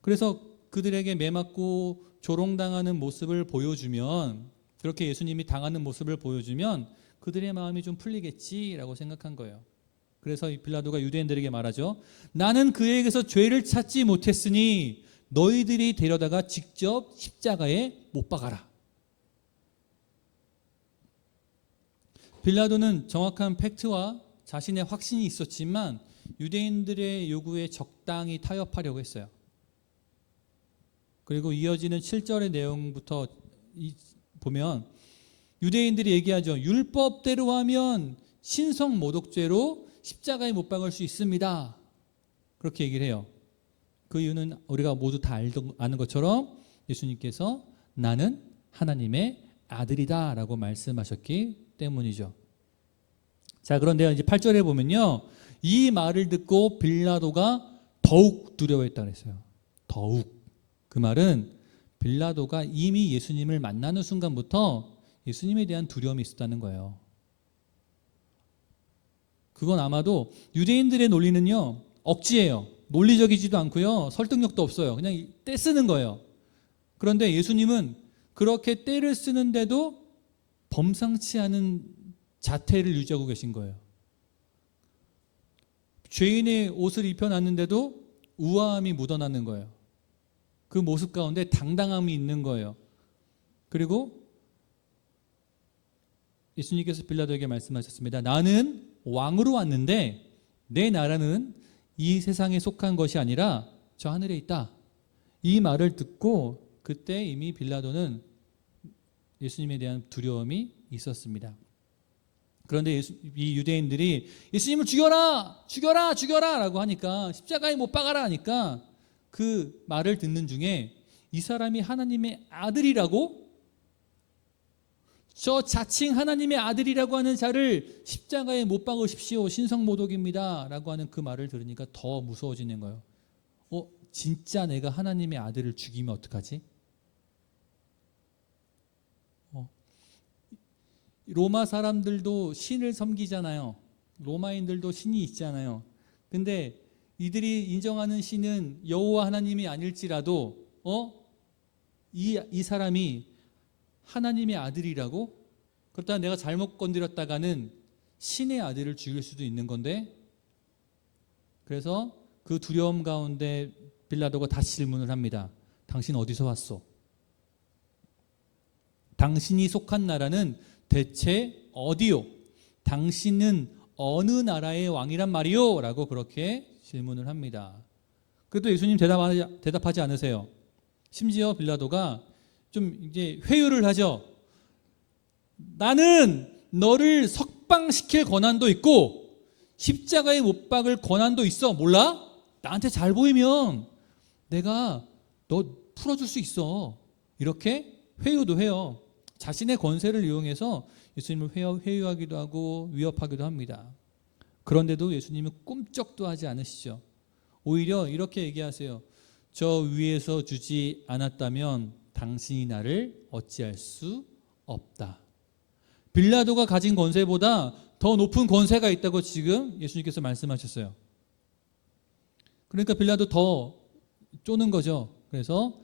그래서 그들에게 매맞고 조롱당하는 모습을 보여주면, 그렇게 예수님이 당하는 모습을 보여주면 그들의 마음이 좀 풀리겠지라고 생각한 거예요. 그래서 빌라도가 유대인들에게 말하죠. 나는 그에게서 죄를 찾지 못했으니 너희들이 데려다가 직접 십자가에 못 박아라. 빌라도는 정확한 팩트와 자신의 확신이 있었지만 유대인들의 요구에 적당히 타협하려고 했어요. 그리고 이어지는 7절의 내용부터 보면 유대인들이 얘기하죠. 율법대로 하면 신성 모독죄로 십자가에 못 박을 수 있습니다. 그렇게 얘기를 해요. 그 이유는 우리가 모두 다 아는 것처럼 예수님께서 나는 하나님의 아들이다 라고 말씀하셨기 때문이죠. 자, 그런데 이제 8절에 보면요, 이 말을 듣고 빌라도가 더욱 두려워했다 그랬어요. 더욱. 그 말은 빌라도가 이미 예수님을 만나는 순간부터 예수님에 대한 두려움이 있었다는 거예요. 그건 아마도 유대인들의 논리는요, 억지예요. 논리적이지도 않고요, 설득력도 없어요. 그냥 떼 쓰는 거예요. 그런데 예수님은 그렇게 떼를 쓰는데도 범상치 않은 자태를 유지하고 계신 거예요. 죄인의 옷을 입혀놨는데도 우아함이 묻어나는 거예요. 그 모습 가운데 당당함이 있는 거예요. 그리고 예수님께서 빌라도에게 말씀하셨습니다. 나는 왕으로 왔는데 내 나라는 이 세상에 속한 것이 아니라 저 하늘에 있다. 이 말을 듣고 그때 이미 빌라도는 예수님에 대한 두려움이 있었습니다. 그런데 이 유대인들이 예수님을 죽여라! 죽여라! 죽여라! 라고 하니까, 십자가에 못 박아라 하니까 그 말을 듣는 중에 이 사람이 하나님의 아들이라고, 저 자칭 하나님의 아들이라고 하는 자를 십자가에 못 박으십시오. 신성모독입니다. 라고 하는 그 말을 들으니까 더 무서워지는 거예요. 진짜 내가 하나님의 아들을 죽이면 어떡하지? 로마 사람들도 신을 섬기잖아요. 로마인들도 신이 있잖아요. 근데 이들이 인정하는 신은 여호와 하나님이 아닐지라도 이 사람이 하나님의 아들이라고? 그렇다 내가 잘못 건드렸다가는 신의 아들을 죽일 수도 있는 건데, 그래서 그 두려움 가운데 빌라도가 다시 질문을 합니다. 당신 어디서 왔소? 당신이 속한 나라는 대체 어디요? 당신은 어느 나라의 왕이란 말이요? 라고 그렇게 질문을 합니다. 그래도 예수님 대답하지 않으세요. 심지어 빌라도가 좀 이제 회유를 하죠. 나는 너를 석방시킬 권한도 있고 십자가에 못 박을 권한도 있어. 몰라? 나한테 잘 보이면 내가 너 풀어줄 수 있어. 이렇게 회유도 해요. 자신의 권세를 이용해서 예수님을 회유하기도 하고 위협하기도 합니다. 그런데도 예수님은 꿈쩍도 하지 않으시죠. 오히려 이렇게 얘기하세요. 저 위에서 주지 않았다면 당신이 나를 어찌할 수 없다. 빌라도가 가진 권세보다 더 높은 권세가 있다고 지금 예수님께서 말씀하셨어요. 그러니까 빌라도 더 쪼는 거죠. 그래서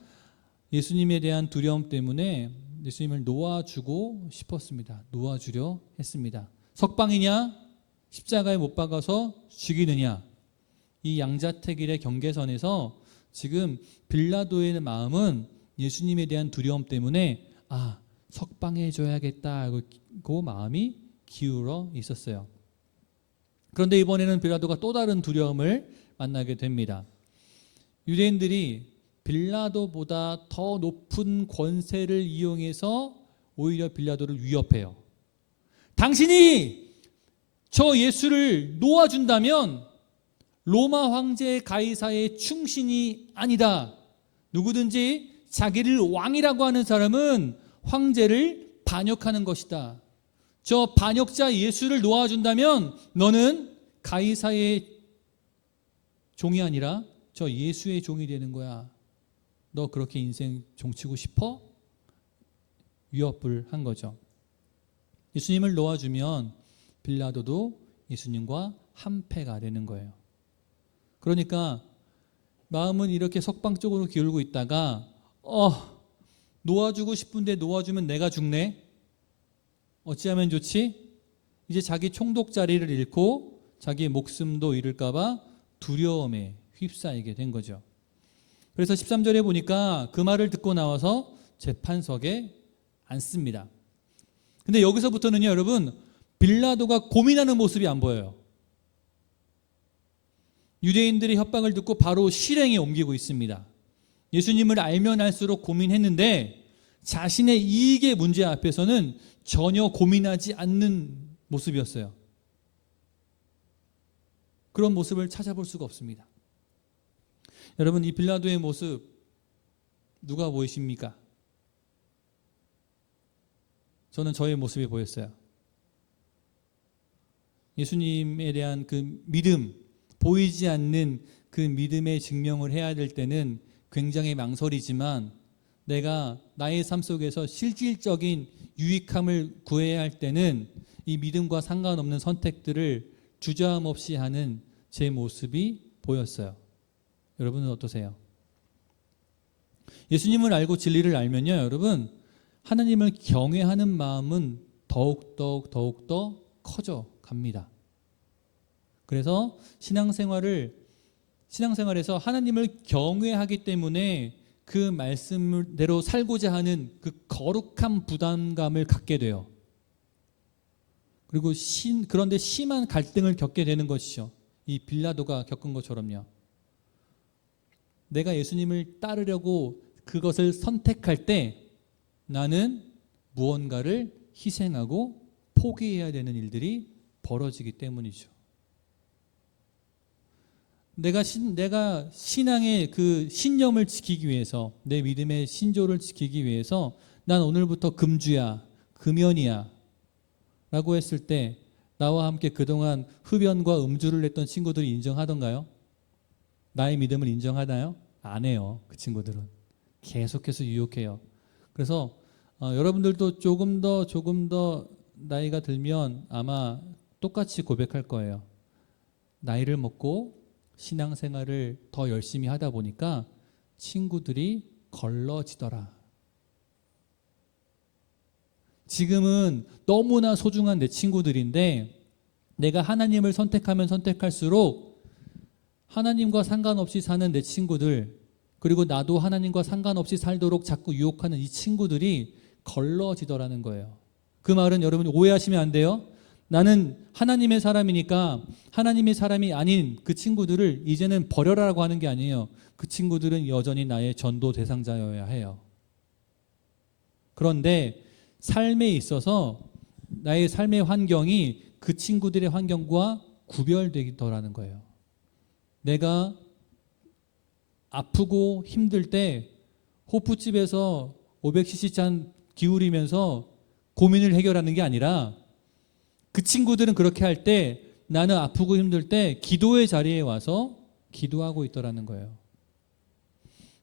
예수님에 대한 두려움 때문에 예수님을 놓아주고 싶었습니다. 놓아주려 했습니다. 석방이냐 십자가에 못 박아서 죽이느냐, 이 양자택일의 경계선에서 지금 빌라도의 마음은 예수님에 대한 두려움 때문에 석방해 줘야겠다고 마음이 기울어 있었어요. 그런데 이번에는 빌라도가 또 다른 두려움을 만나게 됩니다. 유대인들이 빌라도보다 더 높은 권세를 이용해서 오히려 빌라도를 위협해요. 당신이 저 예수를 놓아준다면 로마 황제 가이사의 충신이 아니다. 누구든지 자기를 왕이라고 하는 사람은 황제를 반역하는 것이다. 저 반역자 예수를 놓아준다면 너는 가이사의 종이 아니라 저 예수의 종이 되는 거야. 너 그렇게 인생 종치고 싶어? 위협을 한 거죠. 예수님을 놓아주면 빌라도도 예수님과 한패가 되는 거예요. 그러니까 마음은 이렇게 석방 쪽으로 기울고 있다가 놓아주고 싶은데 놓아주면 내가 죽네. 어찌하면 좋지? 이제 자기 총독 자리를 잃고 자기 목숨도 잃을까 봐 두려움에 휩싸이게 된 거죠. 그래서 13절에 보니까 그 말을 듣고 나와서 재판석에 앉습니다. 근데 여기서부터는요, 여러분, 빌라도가 고민하는 모습이 안 보여요. 유대인들의 협박을 듣고 바로 실행에 옮기고 있습니다. 예수님을 알면 알수록 고민했는데 자신의 이익의 문제 앞에서는 전혀 고민하지 않는 모습이었어요. 그런 모습을 찾아볼 수가 없습니다. 여러분, 이 빌라도의 모습 누가 보이십니까? 저는 저의 모습이 보였어요. 예수님에 대한 그 믿음, 보이지 않는 그 믿음의 증명을 해야 될 때는 굉장히 망설이지만 내가 나의 삶 속에서 실질적인 유익함을 구해야 할 때는 이 믿음과 상관없는 선택들을 주저함 없이 하는 제 모습이 보였어요. 여러분은 어떠세요? 예수님을 알고 진리를 알면요, 여러분, 하나님을 경외하는 마음은 더욱더 커져 갑니다. 그래서 신앙생활에서 하나님을 경외하기 때문에 그 말씀대로 살고자 하는 그 거룩한 부담감을 갖게 돼요. 그리고 그런데 심한 갈등을 겪게 되는 것이죠. 이 빌라도가 겪은 것처럼요. 내가 예수님을 따르려고 그것을 선택할 때 나는 무언가를 희생하고 포기해야 되는 일들이 벌어지기 때문이죠. 내가 신앙의 그 신념을 지키기 위해서, 내 믿음의 신조를 지키기 위해서 난 오늘부터 금주야, 금연이야 라고 했을 때 나와 함께 그동안 흡연과 음주를 했던 친구들이 인정하던가요? 나의 믿음을 인정하나요? 안 해요. 그 친구들은 계속해서 유혹해요. 그래서 여러분들도 조금 더 나이가 들면 아마 똑같이 고백할 거예요. 나이를 먹고 신앙생활을 더 열심히 하다 보니까 친구들이 걸러지더라. 지금은 너무나 소중한 내 친구들인데 내가 하나님을 선택하면 선택할수록 하나님과 상관없이 사는 내 친구들, 그리고 나도 하나님과 상관없이 살도록 자꾸 유혹하는 이 친구들이 걸러지더라는 거예요. 그 말은 여러분 오해하시면 안 돼요. 나는 하나님의 사람이니까 하나님의 사람이 아닌 그 친구들을 이제는 버려라라고 하는 게 아니에요. 그 친구들은 여전히 나의 전도 대상자여야 해요. 그런데 삶에 있어서 나의 삶의 환경이 그 친구들의 환경과 구별되더라는 거예요. 내가 아프고 힘들 때 호프집에서 500cc 잔 기울이면서 고민을 해결하는 게 아니라 그 친구들은 그렇게 할 때 나는 아프고 힘들 때 기도의 자리에 와서 기도하고 있더라는 거예요.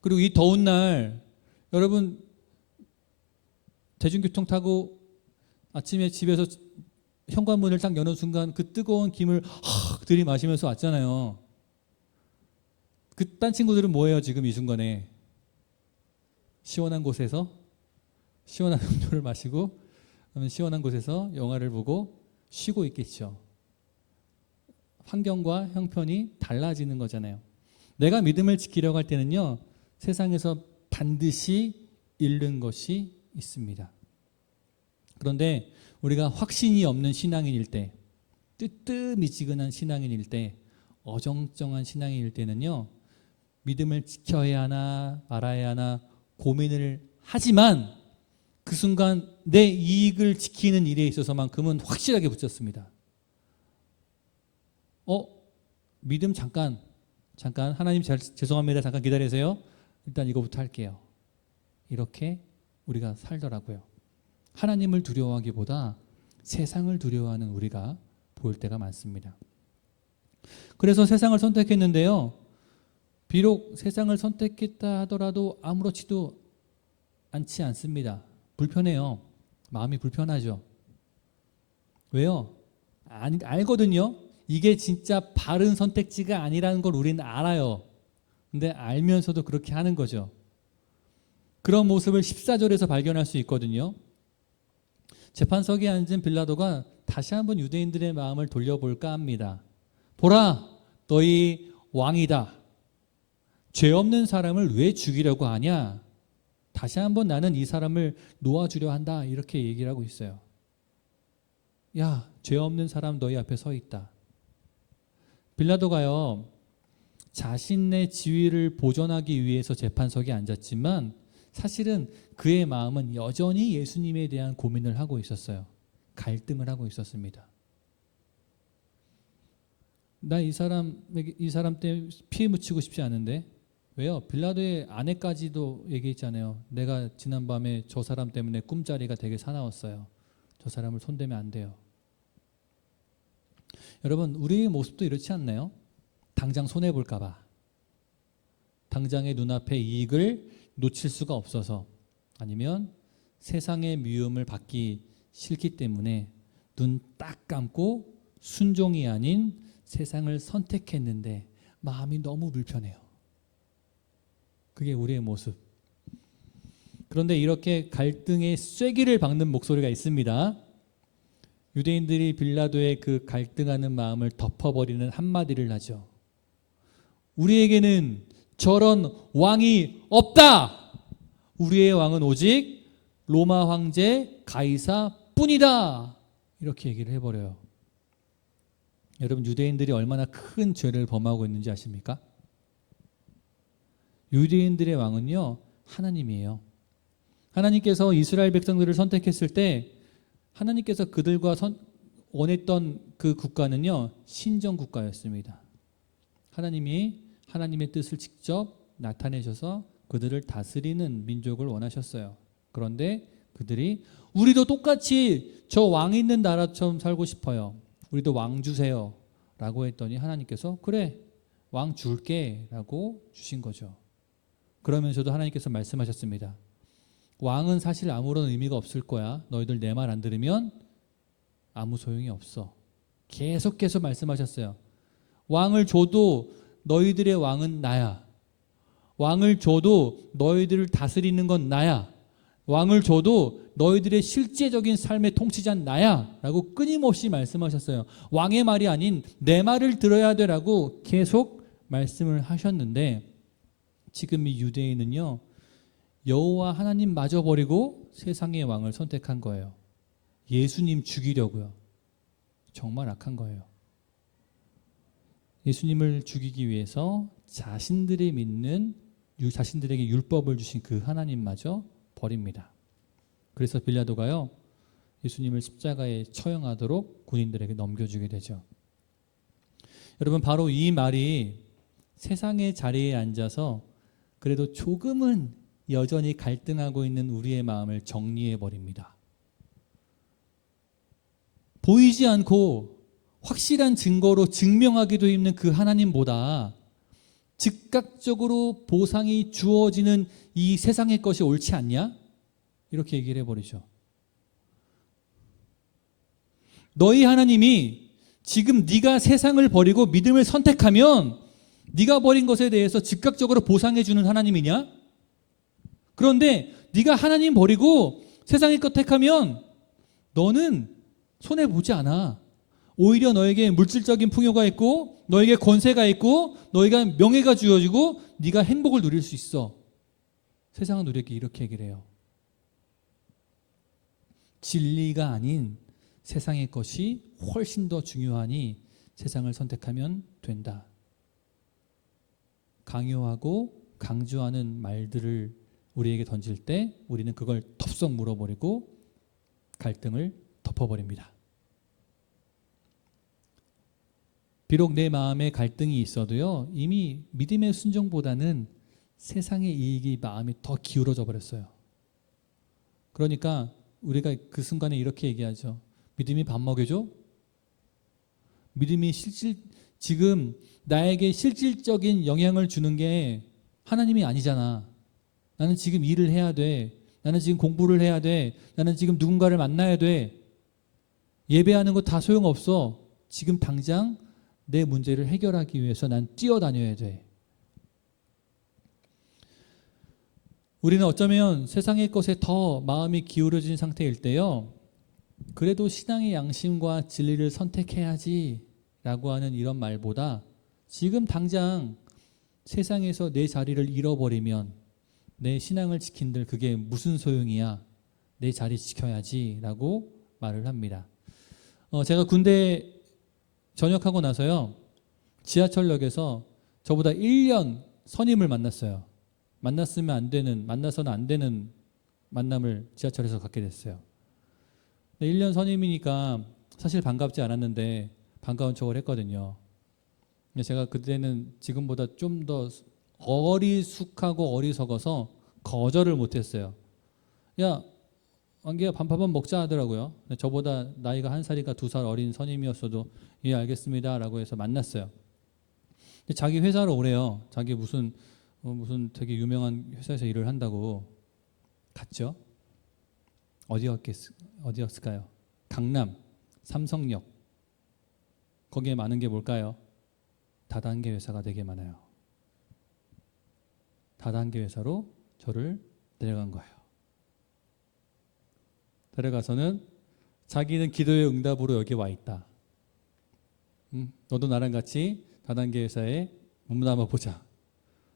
그리고 이 더운 날 여러분 대중교통 타고 아침에 집에서 현관문을 딱 여는 순간 그 뜨거운 김을 확 들이마시면서 왔잖아요. 그딴 친구들은 뭐예요 지금 이 순간에? 시원한 곳에서 시원한 음료를 마시고 시원한 곳에서 영화를 보고 쉬고 있겠죠. 환경과 형편이 달라지는 거잖아요. 내가 믿음을 지키려고 할 때는요, 세상에서 반드시 잃는 것이 있습니다. 그런데 우리가 확신이 없는 신앙인일 때, 뜨뜻미지근한 신앙인일 때, 어정쩡한 신앙인일 때는요, 믿음을 지켜야 하나 말아야 하나 고민을 하지만 그 순간 내 이익을 지키는 일에 있어서만큼은 확실하게 붙였습니다. 믿음 잠깐 하나님 죄송합니다. 잠깐 기다리세요. 일단 이거부터 할게요. 이렇게 우리가 살더라고요. 하나님을 두려워하기보다 세상을 두려워하는 우리가 보일 때가 많습니다. 그래서 세상을 선택했는데요. 비록 세상을 선택했다 하더라도 아무렇지도 않지 않습니다. 불편해요. 마음이 불편하죠. 왜요? 알거든요. 이게 진짜 바른 선택지가 아니라는 걸 우리는 알아요. 근데 알면서도 그렇게 하는 거죠. 그런 모습을 14절에서 발견할 수 있거든요. 재판석에 앉은 빌라도가 다시 한번 유대인들의 마음을 돌려볼까 합니다. 보라, 너희 왕이다. 죄 없는 사람을 왜 죽이려고 하냐? 다시 한번 나는 이 사람을 놓아주려 한다. 이렇게 얘기를 하고 있어요. 야, 죄 없는 사람 너희 앞에 서 있다. 빌라도가요, 자신의 지위를 보존하기 위해서 재판석에 앉았지만 사실은 그의 마음은 여전히 예수님에 대한 고민을 하고 있었어요. 갈등을 하고 있었습니다. 나 이 사람 때문에 피해 묻히고 싶지 않은데 왜요? 빌라도의 아내까지도 얘기했잖아요. 내가 지난밤에 저 사람 때문에 꿈자리가 되게 사나웠어요. 저 사람을 손대면 안 돼요. 여러분, 우리의 모습도 이렇지 않나요? 당장 손해볼까 봐. 당장의 눈앞의 이익을 놓칠 수가 없어서, 아니면 세상의 미움을 받기 싫기 때문에 눈 딱 감고 순종이 아닌 세상을 선택했는데 마음이 너무 불편해요. 그게 우리의 모습. 그런데 이렇게 갈등의 쐐기를 박는 목소리가 있습니다. 유대인들이 빌라도의 그 갈등하는 마음을 덮어버리는 한마디를 하죠. 우리에게는 저런 왕이 없다. 우리의 왕은 오직 로마 황제 가이사 뿐이다. 이렇게 얘기를 해버려요. 여러분, 유대인들이 얼마나 큰 죄를 범하고 있는지 아십니까? 유대인들의 왕은요, 하나님이에요. 하나님께서 이스라엘 백성들을 선택했을 때 하나님께서 그들과 원했던 그 국가는요, 신정 국가였습니다. 하나님이 하나님의 뜻을 직접 나타내셔서 그들을 다스리는 민족을 원하셨어요. 그런데 그들이 우리도 똑같이 저 왕 있는 나라처럼 살고 싶어요. 우리도 왕 주세요. 라고 했더니 하나님께서 그래, 왕 줄게 라고 주신 거죠. 그러면서도 하나님께서 말씀하셨습니다. 왕은 사실 아무런 의미가 없을 거야. 너희들 내 말 안 들으면 아무 소용이 없어. 계속해서 말씀하셨어요. 왕을 줘도 너희들의 왕은 나야. 왕을 줘도 너희들을 다스리는 건 나야. 왕을 줘도 너희들의 실제적인 삶의 통치자는 나야. 라고 끊임없이 말씀하셨어요. 왕의 말이 아닌 내 말을 들어야 되라고 계속 말씀을 하셨는데 지금 이 유대인은요 여호와 하나님 마저 버리고 세상의 왕을 선택한 거예요. 예수님 죽이려고요. 정말 악한 거예요. 예수님을 죽이기 위해서 자신들이 믿는 자신들에게 율법을 주신 그 하나님마저 버립니다. 그래서 빌라도가요 예수님을 십자가에 처형하도록 군인들에게 넘겨주게 되죠. 여러분 바로 이 말이 세상의 자리에 앉아서 그래도 조금은 여전히 갈등하고 있는 우리의 마음을 정리해 버립니다. 보이지 않고 확실한 증거로 증명하기도 힘든 그 하나님보다 즉각적으로 보상이 주어지는 이 세상의 것이 옳지 않냐? 이렇게 얘기를 해버리죠. 너희 하나님이 지금 네가 세상을 버리고 믿음을 선택하면 네가 버린 것에 대해서 즉각적으로 보상해 주는 하나님이냐? 그런데 네가 하나님 버리고 세상의 것 택하면 너는 손해보지 않아. 오히려 너에게 물질적인 풍요가 있고 너에게 권세가 있고 너희가 명예가 주어지고 네가 행복을 누릴 수 있어. 세상은 우리에게 이렇게 얘기를 해요. 진리가 아닌 세상의 것이 훨씬 더 중요하니 세상을 선택하면 된다. 강요하고 강조하는 말들을 우리에게 던질 때 우리는 그걸 덥석 물어버리고 갈등을 덮어버립니다. 비록 내 마음에 갈등이 있어도요 이미 믿음의 순종보다는 세상의 이익이 마음이 더 기울어져 버렸어요. 그러니까 우리가 그 순간에 이렇게 얘기하죠. 믿음이 밥 먹여줘? 믿음이 지금 나에게 실질적인 영향을 주는 게 하나님이 아니잖아. 나는 지금 일을 해야 돼. 나는 지금 공부를 해야 돼. 나는 지금 누군가를 만나야 돼. 예배하는 거 다 소용없어. 지금 당장 내 문제를 해결하기 위해서 난 뛰어다녀야 돼. 우리는 어쩌면 세상의 것에 더 마음이 기울어진 상태일 때요. 그래도 신앙의 양심과 진리를 선택해야지 라고 하는 이런 말보다 지금 당장 세상에서 내 자리를 잃어버리면 내 신앙을 지킨들 그게 무슨 소용이야. 내 자리 지켜야지 라고 말을 합니다. 제가 군대 전역하고 나서요. 지하철역에서 저보다 1년 선임을 만났어요. 만나서는 안 되는 만남을 지하철에서 갖게 됐어요. 1년 선임이니까 사실 반갑지 않았는데 반가운 척을 했거든요. 제가 그때는 지금보다 좀 더 어리숙하고 어리석어서 거절을 못했어요. 야, 안기야 밥 한번 먹자 하더라고요. 저보다 나이가 1살인가 2살 어린 선임이었어도 예 알겠습니다 라고 해서 만났어요. 자기 회사로 오래요. 자기 무슨 되게 유명한 회사에서 일을 한다고 갔죠. 어디였을까요? 강남 삼성역. 거기에 많은 게 뭘까요? 다단계 회사가 되게 많아요. 다단계 회사로 저를 데려간 거예요. 데려가서는 자기는 기도의 응답으로 여기 와 있다. 너도 나랑 같이 다단계 회사에 몸담아 보자.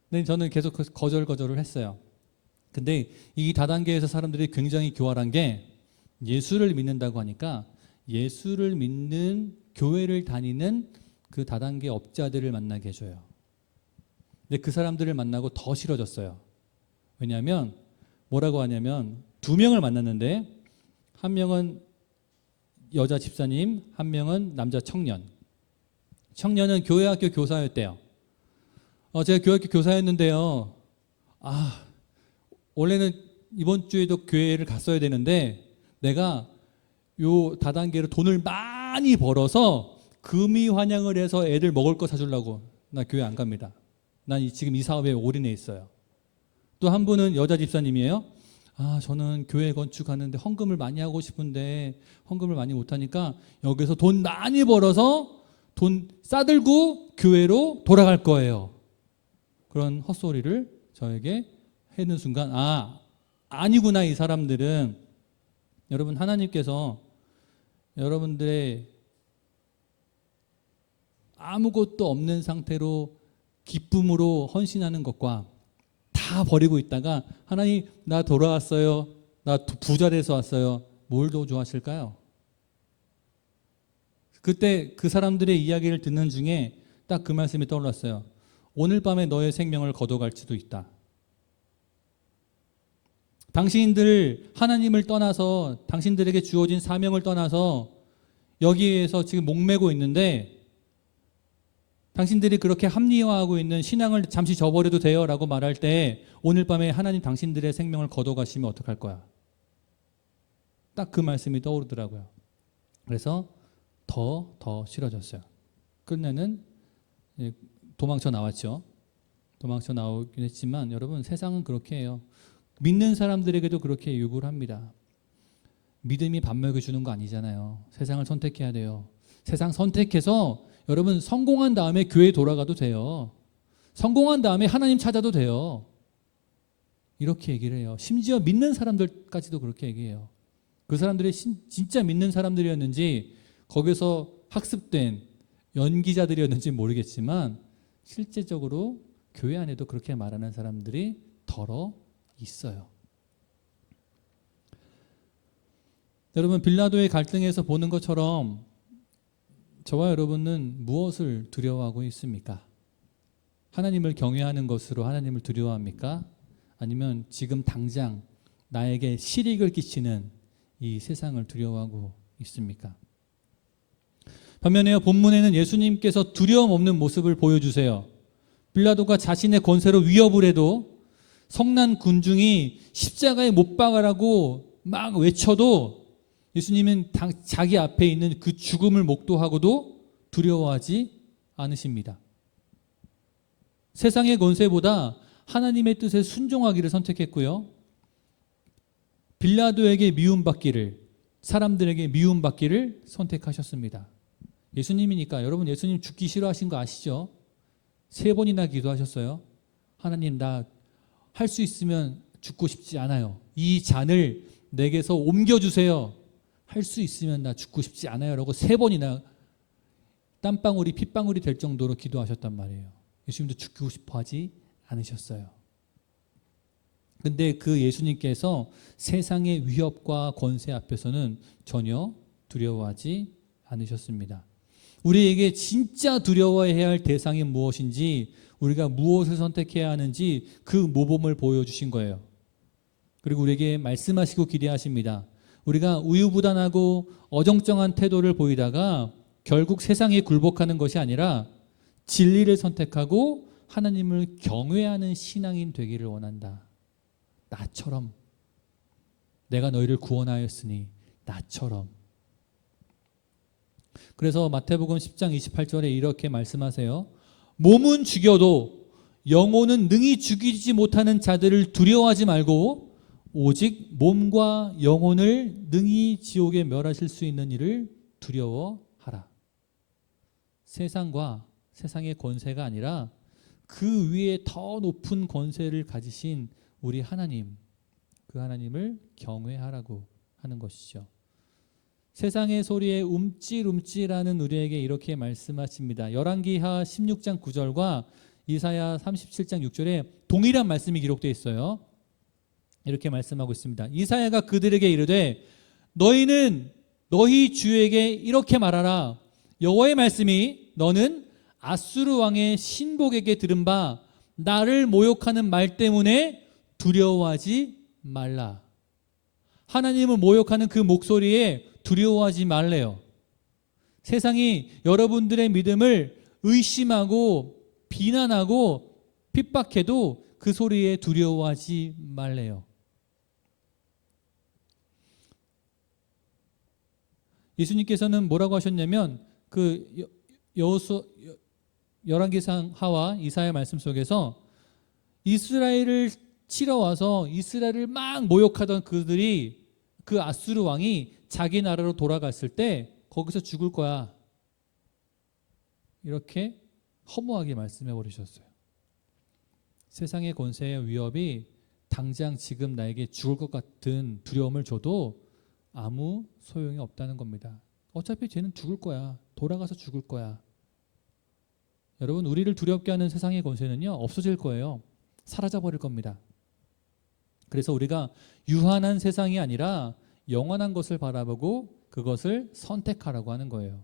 근데 저는 계속 거절을 했어요. 근데 이 다단계 회사 사람들이 굉장히 교활한 게 예수를 믿는다고 하니까 예수를 믿는 교회를 다니는 그 다단계 업자들을 만나게 해줘요. 근데 그 사람들을 만나고 더 싫어졌어요. 왜냐하면 뭐라고 하냐면 2명을 만났는데 한 명은 여자 집사님, 한 명은 남자 청년. 청년은 교회학교 교사였대요. 제가 교회학교 교사였는데요. 원래는 이번 주에도 교회를 갔어야 되는데 내가 요 다단계로 돈을 많이 벌어서 금이 환영을 해서 애들 먹을 거 사주려고 나 교회 안 갑니다. 난 지금 이 사업에 올인해 있어요. 또 한 분은 여자 집사님이에요. 저는 교회 건축하는데 헌금을 많이 하고 싶은데 헌금을 많이 못하니까 여기서 돈 많이 벌어서 돈 싸들고 교회로 돌아갈 거예요. 그런 헛소리를 저에게 하는 순간 아니구나 이 사람들은. 여러분 하나님께서 여러분들의 아무것도 없는 상태로 기쁨으로 헌신하는 것과 다 버리고 있다가 하나님 나 돌아왔어요. 나 부자 돼서 왔어요. 뭘 더 좋아하실까요? 그때 그 사람들의 이야기를 듣는 중에 딱 그 말씀이 떠올랐어요. 오늘 밤에 너의 생명을 거둬갈지도 있다. 당신들 하나님을 떠나서 당신들에게 주어진 사명을 떠나서 여기에서 지금 목매고 있는데 당신들이 그렇게 합리화하고 있는 신앙을 잠시 저버려도 돼요 라고 말할 때 오늘 밤에 하나님 당신들의 생명을 거둬가시면 어떡할 거야? 딱 그 말씀이 떠오르더라고요. 그래서 더 싫어졌어요. 끝내는 도망쳐 나왔죠. 도망쳐 나오긴 했지만 여러분 세상은 그렇게 해요. 믿는 사람들에게도 그렇게 요구를 합니다. 믿음이 밥 먹여주는 거 아니잖아요. 세상을 선택해야 돼요. 세상 선택해서 여러분 성공한 다음에 교회 돌아가도 돼요. 성공한 다음에 하나님 찾아도 돼요. 이렇게 얘기를 해요. 심지어 믿는 사람들까지도 그렇게 얘기해요. 그 사람들이 진짜 믿는 사람들이었는지 거기서 학습된 연기자들이었는지 모르겠지만 실제적으로 교회 안에도 그렇게 말하는 사람들이 더러 있어요. 여러분 빌라도의 갈등에서 보는 것처럼 저와 여러분은 무엇을 두려워하고 있습니까? 하나님을 경외하는 것으로 하나님을 두려워합니까? 아니면 지금 당장 나에게 실익을 끼치는 이 세상을 두려워하고 있습니까? 반면에 본문에는 예수님께서 두려움 없는 모습을 보여주세요. 빌라도가 자신의 권세로 위협을 해도 성난 군중이 십자가에 못 박아라고 막 외쳐도 예수님은 자기 앞에 있는 그 죽음을 목도하고도 두려워하지 않으십니다. 세상의 권세보다 하나님의 뜻에 순종하기를 선택했고요. 빌라도에게 미움받기를, 사람들에게 미움받기를 선택하셨습니다. 예수님이니까 여러분 예수님 죽기 싫어하신 거 아시죠? 3번이나 기도하셨어요. 하나님 나 할 수 있으면 죽고 싶지 않아요. 이 잔을 내게서 옮겨주세요. 할 수 있으면 나 죽고 싶지 않아요 라고 3번이나 땀방울이 핏방울이 될 정도로 기도하셨단 말이에요. 예수님도 죽고 싶어 하지 않으셨어요. 근데 그 예수님께서 세상의 위협과 권세 앞에서는 전혀 두려워하지 않으셨습니다. 우리에게 진짜 두려워해야 할 대상이 무엇인지, 우리가 무엇을 선택해야 하는지 그 모범을 보여주신 거예요. 그리고 우리에게 말씀하시고 기대하십니다. 우리가 우유부단하고 어정쩡한 태도를 보이다가 결국 세상에 굴복하는 것이 아니라 진리를 선택하고 하나님을 경외하는 신앙인 되기를 원한다. 나처럼. 내가 너희를 구원하였으니 나처럼. 그래서 마태복음 10장 28절에 이렇게 말씀하세요. 몸은 죽여도 영혼은 능히 죽이지 못하는 자들을 두려워하지 말고 오직 몸과 영혼을 능히 지옥에 멸하실 수 있는 이를 두려워하라. 세상과 세상의 권세가 아니라 그 위에 더 높은 권세를 가지신 우리 하나님, 그 하나님을 경외하라고 하는 것이죠. 세상의 소리에 움찔움찔하는 우리에게 이렇게 말씀하십니다. 열왕기하 16장 9절과 이사야 37장 6절에 동일한 말씀이 기록되어 있어요. 이렇게 말씀하고 있습니다. 이사야가 그들에게 이르되 너희는 너희 주에게 이렇게 말하라. 여호와의 말씀이 너는 아수르 왕의 신복에게 들은 바 나를 모욕하는 말 때문에 두려워하지 말라. 하나님을 모욕하는 그 목소리에 두려워하지 말래요. 세상이 여러분들의 믿음을 의심하고 비난하고 핍박해도 그 소리에 두려워하지 말래요. 예수님께서는 뭐라고 하셨냐면 그 열왕기상하와 이사야 말씀 속에서 이스라엘을 치러 와서 이스라엘을 막 모욕하던 그들이 그 아수르 왕이 자기 나라로 돌아갔을 때 거기서 죽을 거야. 이렇게 허무하게 말씀해 버리셨어요. 세상의 권세의 위협이 당장 지금 나에게 죽을 것 같은 두려움을 줘도 아무 소용이 없다는 겁니다. 어차피 쟤는 죽을 거야. 돌아가서 죽을 거야. 여러분, 우리를 두렵게 하는 세상의 권세는요, 없어질 거예요. 사라져 버릴 겁니다. 그래서 우리가 유한한 세상이 아니라 영원한 것을 바라보고 그것을 선택하라고 하는 거예요.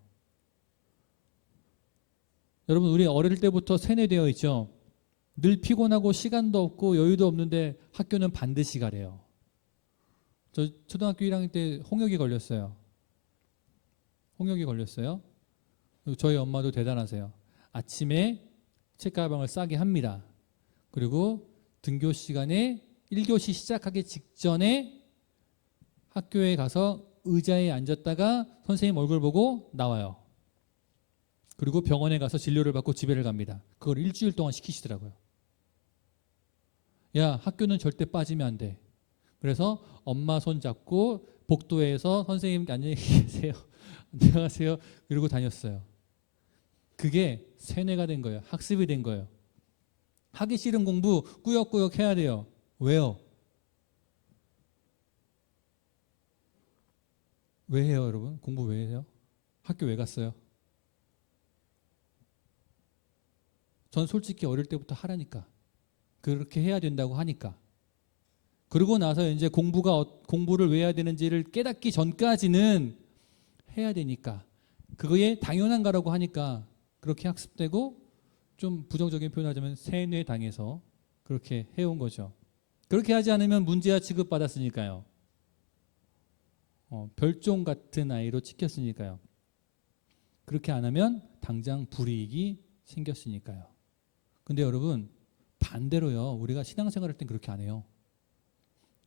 여러분, 우리 어릴 때부터 세뇌되어 있죠. 늘 피곤하고 시간도 없고 여유도 없는데 학교는 반드시 가래요. 저 초등학교 1학년 때 홍역이 걸렸어요. 홍역이 걸렸어요. 저희 엄마도 대단하세요. 아침에 책가방을 싸게 합니다. 그리고 등교 시간에 1교시 시작하기 직전에 학교에 가서 의자에 앉았다가 선생님 얼굴 보고 나와요. 그리고 병원에 가서 진료를 받고 집에를 갑니다. 그걸 일주일 동안 시키시더라고요. 야, 학교는 절대 빠지면 안 돼. 그래서 엄마 손 잡고 복도에서 선생님 안녕히 계세요. 안녕하세요. 이러고 다녔어요. 그게 세뇌가 된 거예요. 학습이 된 거예요. 하기 싫은 공부 꾸역꾸역 해야 돼요. 왜요? 왜 해요, 여러분? 공부 왜 해요? 학교 왜 갔어요? 전 솔직히 어릴 때부터 하라니까. 그렇게 해야 된다고 하니까. 그러고 나서 이제 공부를 왜 해야 되는지를 깨닫기 전까지는 해야 되니까. 그거에 당연한 거라고 하니까 그렇게 학습되고, 좀 부정적인 표현하자면 세뇌당해서 그렇게 해온 거죠. 그렇게 하지 않으면 문제아 취급받았으니까요. 별종 같은 아이로 찍혔으니까요. 그렇게 안 하면 당장 불이익이 생겼으니까요. 근데 여러분, 반대로요. 우리가 신앙생활 할 땐 그렇게 안 해요.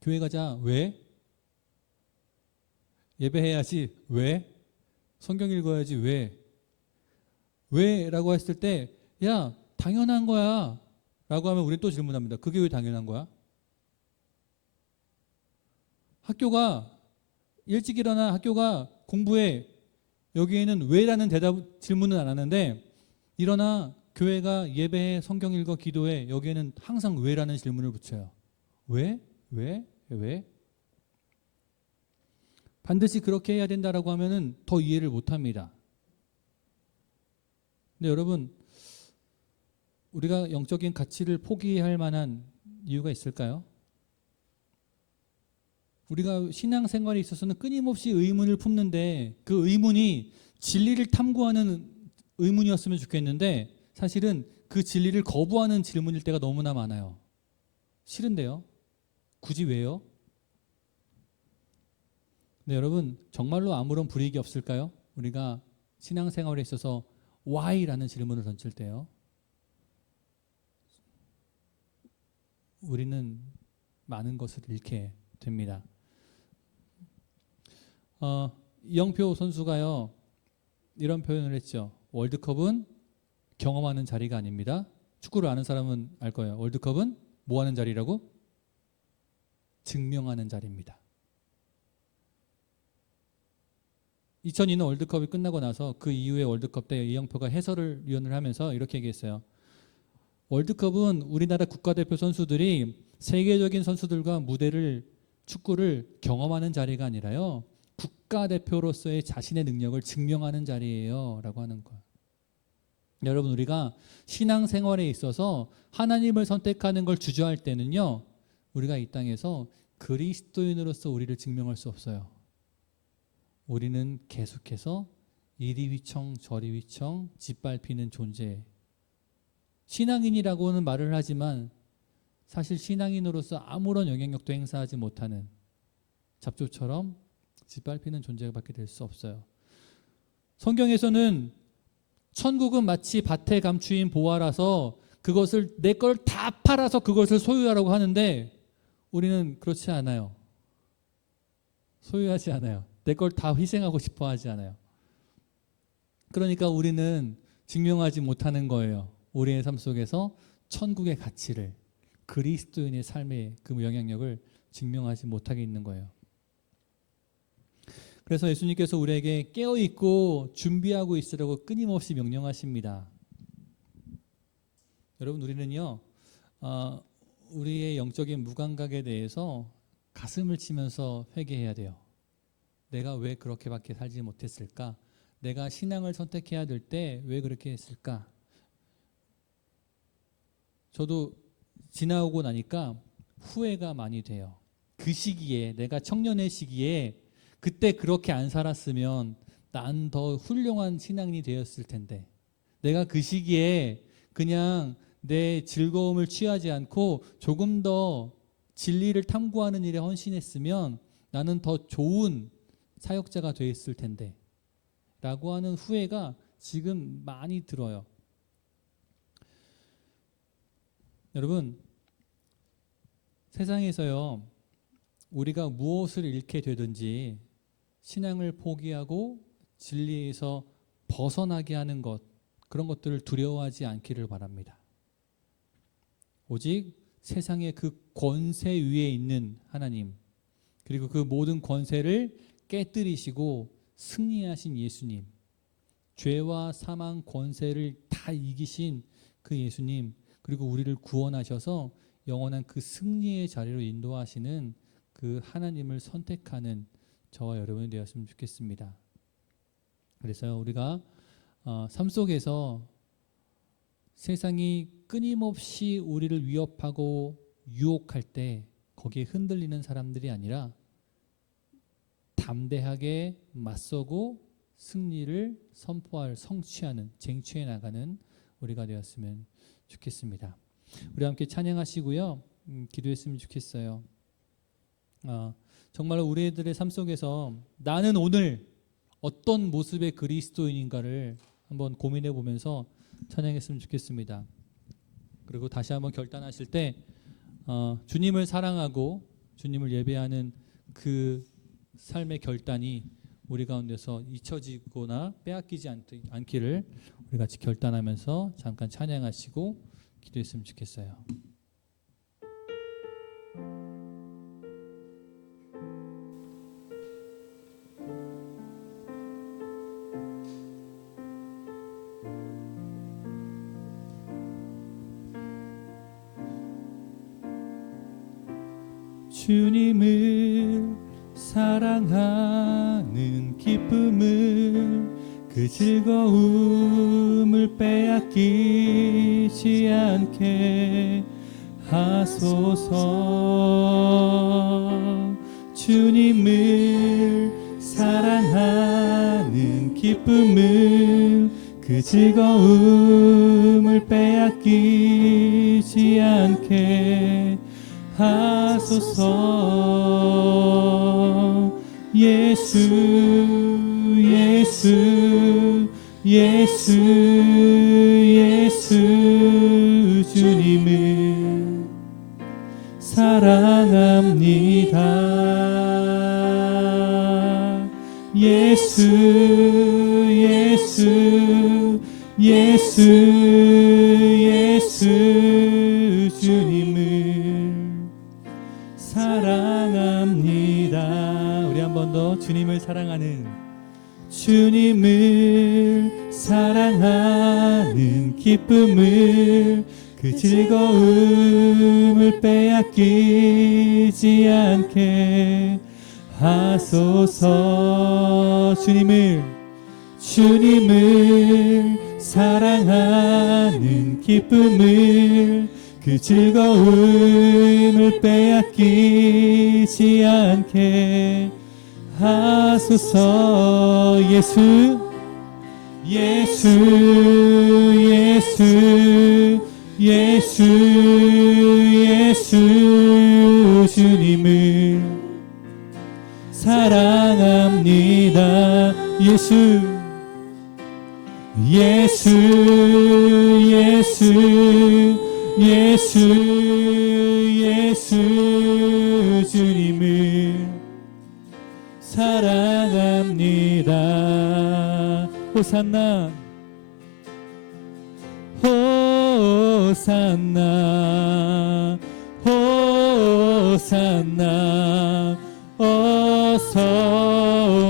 교회 가자. 왜? 예배해야지. 왜? 성경 읽어야지. 왜? 왜? 라고 했을 때, 야, 당연한 거야 라고 하면 우리는 또 질문합니다. 그게 왜 당연한 거야? 학교가 일찍 일어나 학교가 공부해. 여기에는 왜라는 질문은 안 하는데, 일어나 교회가 예배해, 성경 읽어, 기도해. 여기에는 항상 왜라는 질문을 붙여요. 왜? 왜? 왜? 반드시 그렇게 해야 된다라고 하면은 더 이해를 못 합니다. 근데 여러분, 우리가 영적인 가치를 포기할 만한 이유가 있을까요? 우리가 신앙생활에 있어서는 끊임없이 의문을 품는데, 그 의문이 진리를 탐구하는 의문이었으면 좋겠는데, 사실은 그 진리를 거부하는 질문일 때가 너무나 많아요. 싫은데요? 굳이 왜요? 네, 여러분, 정말로 아무런 불이익이 없을까요? 우리가 신앙생활에 있어서 why라는 질문을 던질 때요. 우리는 많은 것을 잃게 됩니다. 이영표 선수가요, 이런 표현을 했죠. 월드컵은 경험하는 자리가 아닙니다. 축구를 아는 사람은 알 거예요. 월드컵은 뭐 하는 자리라고? 증명하는 자리입니다. 2002년 월드컵이 끝나고 나서 그 이후에 월드컵 때 이영표가 해설위원을 하면서 이렇게 얘기했어요. 월드컵은 우리나라 국가대표 선수들이 세계적인 선수들과 축구를 경험하는 자리가 아니라요, 국가대표로서의 자신의 능력을 증명하는 자리예요 라고 하는 거예요. 여러분, 우리가 신앙생활에 있어서 하나님을 선택하는 걸 주저할 때는요, 우리가 이 땅에서 그리스도인으로서 우리를 증명할 수 없어요. 우리는 계속해서 이리 휘청 저리 휘청 짓밟히는 존재. 신앙인이라고는 말을 하지만 사실 신앙인으로서 아무런 영향력도 행사하지 못하는 잡초처럼 짓밟히는 존재밖에 될 수 없어요. 성경에서는 천국은 마치 밭에 감추인 보화라서 그것을 내 걸 다 팔아서 그것을 소유하라고 하는데, 우리는 그렇지 않아요. 소유하지 않아요. 내 걸 다 희생하고 싶어 하지 않아요. 그러니까 우리는 증명하지 못하는 거예요. 우리의 삶 속에서 천국의 가치를, 그리스도인의 삶의 그 영향력을 증명하지 못하게 있는 거예요. 그래서 예수님께서 우리에게 깨어있고 준비하고 있으라고 끊임없이 명령하십니다. 여러분, 우리는요, 우리의 영적인 무감각에 대해서 가슴을 치면서 회개해야 돼요. 내가 왜 그렇게밖에 살지 못했을까? 내가 신앙을 선택해야 될 때 왜 그렇게 했을까? 저도 지나오고 나니까 후회가 많이 돼요. 그 시기에, 내가 청년의 시기에 그때 그렇게 안 살았으면 난 더 훌륭한 신앙인이 되었을 텐데, 내가 그 시기에 그냥 내 즐거움을 취하지 않고 조금 더 진리를 탐구하는 일에 헌신했으면 나는 더 좋은 사역자가 되었을 텐데 라고 하는 후회가 지금 많이 들어요. 여러분, 세상에서요, 우리가 무엇을 잃게 되든지 신앙을 포기하고 진리에서 벗어나게 하는 것, 그런 것들을 두려워하지 않기를 바랍니다. 오직 세상의 그 권세 위에 있는 하나님, 그리고 그 모든 권세를 깨뜨리시고 승리하신 예수님, 죄와 사망 권세를 다 이기신 그 예수님, 그리고 우리를 구원하셔서 영원한 그 승리의 자리로 인도하시는 그 하나님을 선택하는 저와 여러분이 되었으면 좋겠습니다. 그래서 우리가 삶 속에서 세상이 끊임없이 우리를 위협하고 유혹할 때 거기에 흔들리는 사람들이 아니라 담대하게 맞서고 승리를 선포할, 성취하는, 쟁취해 나가는 우리가 되었으면 좋겠습니다. 우리 함께 찬양하시고요, 기도했으면 좋겠어요. 정말 우리들의 삶 속에서 나는 오늘 어떤 모습의 그리스도인인가를 한번 고민해 보면서 찬양했으면 좋겠습니다. 그리고 다시 한번 결단하실 때 주님을 사랑하고 주님을 예배하는 그 삶의 결단이 우리 가운데서 잊혀지거나 빼앗기지 않기를 우리 같이 결단하면서 잠깐 찬양하시고 기도했으면 좋겠어요. 주님을 사랑하는 기쁨을, 그 즐거움을 빼앗기지 않게 하소서. 주님을 사랑하는 기쁨을, 그 즐거움을 빼앗기지 않게 하소서. 예수 예수 예수 예수 주님을 사랑합니다. 예수 예수 예수 예수 주님을 사랑합니다. 우리 한 번 더 주님을 사랑하는, 주님을 사랑하는 기쁨을, 그 즐거움을 빼앗기지 않게 하소서. 주님을 사랑하는 기쁨을, 그 즐거움을 빼앗기지 않게 하소서. 예수 예수 예수 예수 예수 주님을 사랑합니다. 예수 예수 예수 예수 예수 주님을 사랑합니다. 호산나 호산나 호산나 어서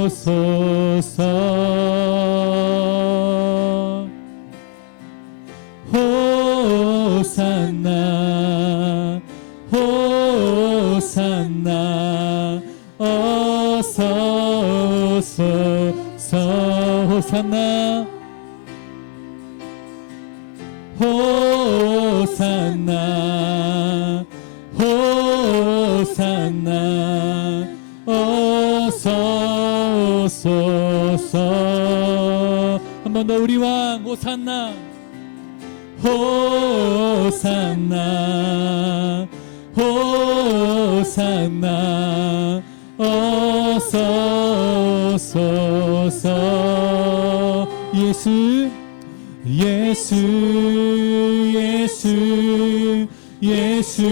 오소서. 호산나 호산나 어서 오소서. 호산나 호산나 어서 오소서. 한 번 더 우리 왕 호산나 호산나 호산나 어서 오소서. 예수 예수 예수 예수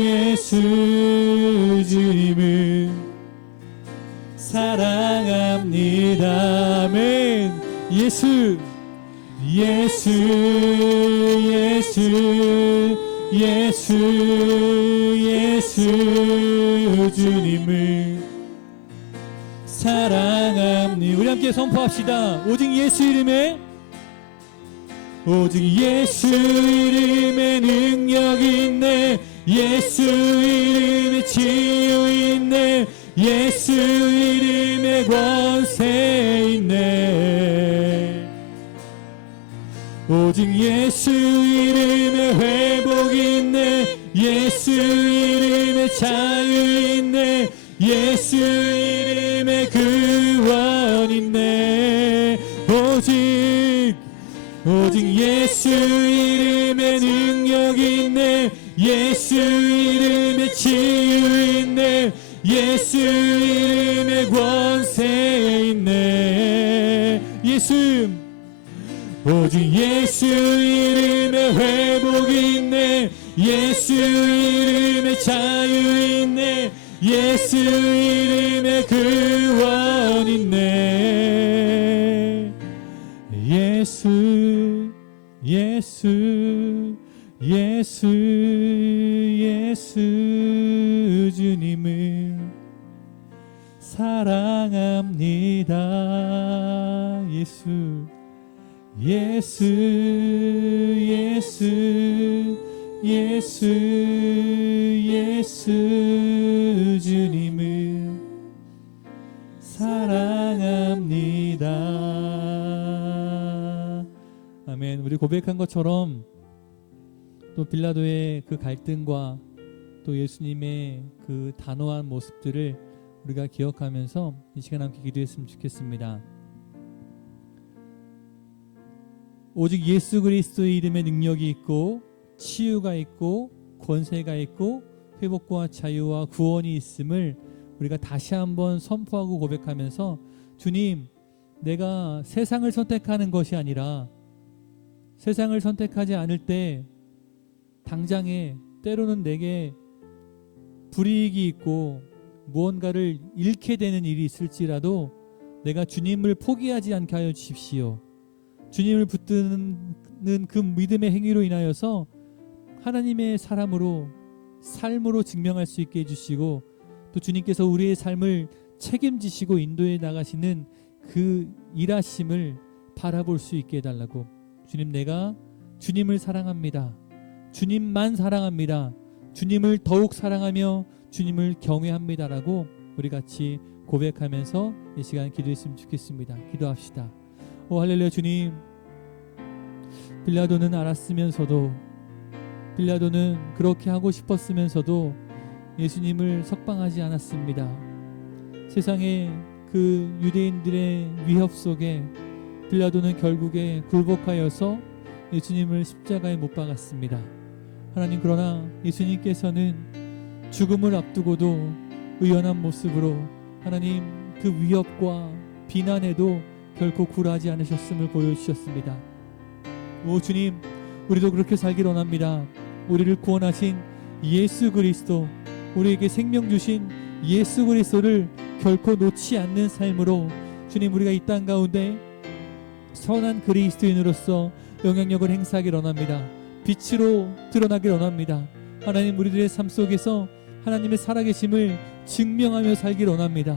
예수 주님을 사랑합니다. 아멘. 예수 예수 예수 예수 예수 주님을 사랑합니다. 우리 함께 선포합시다. 오직 예수 이름에 오직 예수 이름에 능력 있네. 예수 이름에 치유 있네. 예수 이름에 권세 있네. 오직 예수 이름에 회복 있네. 예수 이름에 자유 있네. 예수 이름에 구원 있네. 오직 예수 이름에 능력 있네. 예수 이름에 치유 있네. 예수 이름에 권세 있네. 예수 오직 예수 이름에 회복 있네. 예수 이름에 자유 있네. 예수 이름에 구원 있네. 예수 예수 예수 예수 주님을 사랑합니다. 예수 예수 예수 예수 예수 주님을 사랑합니다. 아멘. 우리 고백한 것처럼 또 빌라도의 그 갈등과 또 예수님의 그 단호한 모습들을 우리가 기억하면서 이 시간 함께 기도했으면 좋겠습니다. 오직 예수 그리스도의 이름에 능력이 있고 치유가 있고 권세가 있고 회복과 자유와 구원이 있음을 우리가 다시 한번 선포하고 고백하면서 주님, 내가 세상을 선택하는 것이 아니라 세상을 선택하지 않을 때 당장에 때로는 내게 불이익이 있고 무언가를 잃게 되는 일이 있을지라도 내가 주님을 포기하지 않게 하여 주십시오. 주님을 붙드는 그 믿음의 행위로 인하여서 하나님의 사람으로 삶으로 증명할 수 있게 해주시고 또 주님께서 우리의 삶을 책임지시고 인도해 나가시는 그 일하심을 바라볼 수 있게 해달라고. 주님, 내가 주님을 사랑합니다. 주님만 사랑합니다. 주님을 더욱 사랑하며 주님을 경외합니다라고 우리 같이 고백하면서 이 시간 기도했으면 좋겠습니다. 기도합시다. 오 할렐루야. 주님, 빌라도는 알았으면서도 빌라도는 그렇게 하고 싶었으면서도 예수님을 석방하지 않았습니다. 세상의 그 유대인들의 위협 속에 빌라도는 결국에 굴복하여서 예수님을 십자가에 못 박았습니다. 하나님, 그러나 예수님께서는 죽음을 앞두고도 의연한 모습으로 하나님 그 위협과 비난에도 결코 굴하지 않으셨음을 보여주셨습니다. 오 주님, 우리도 그렇게 살기를 원합니다. 우리를 구원하신 예수 그리스도, 우리에게 생명 주신 예수 그리스도를 결코 놓지 않는 삶으로 주님, 우리가 이 땅 가운데 선한 그리스도인으로서 영향력을 행사하기를 원합니다. 빛으로 드러나기를 원합니다. 하나님, 우리들의 삶 속에서 하나님의 살아계심을 증명하며 살기를 원합니다.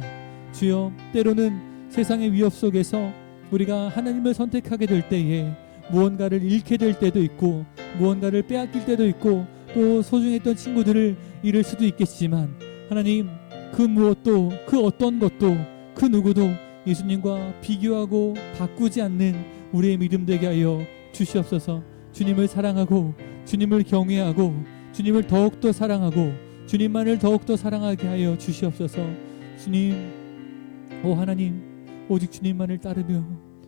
주여, 때로는 세상의 위협 속에서 우리가 하나님을 선택하게 될 때에 무언가를 잃게 될 때도 있고 무언가를 빼앗길 때도 있고 또 소중했던 친구들을 잃을 수도 있겠지만 하나님, 그 무엇도 그 어떤 것도 그 누구도 예수님과 비교하고 바꾸지 않는 우리의 믿음 되게 하여 주시옵소서. 주님을 사랑하고 주님을 경외하고 주님을 더욱더 사랑하고 주님만을 더욱더 사랑하게 하여 주시옵소서. 주님, 오 하나님, 오직 주님만을 따르며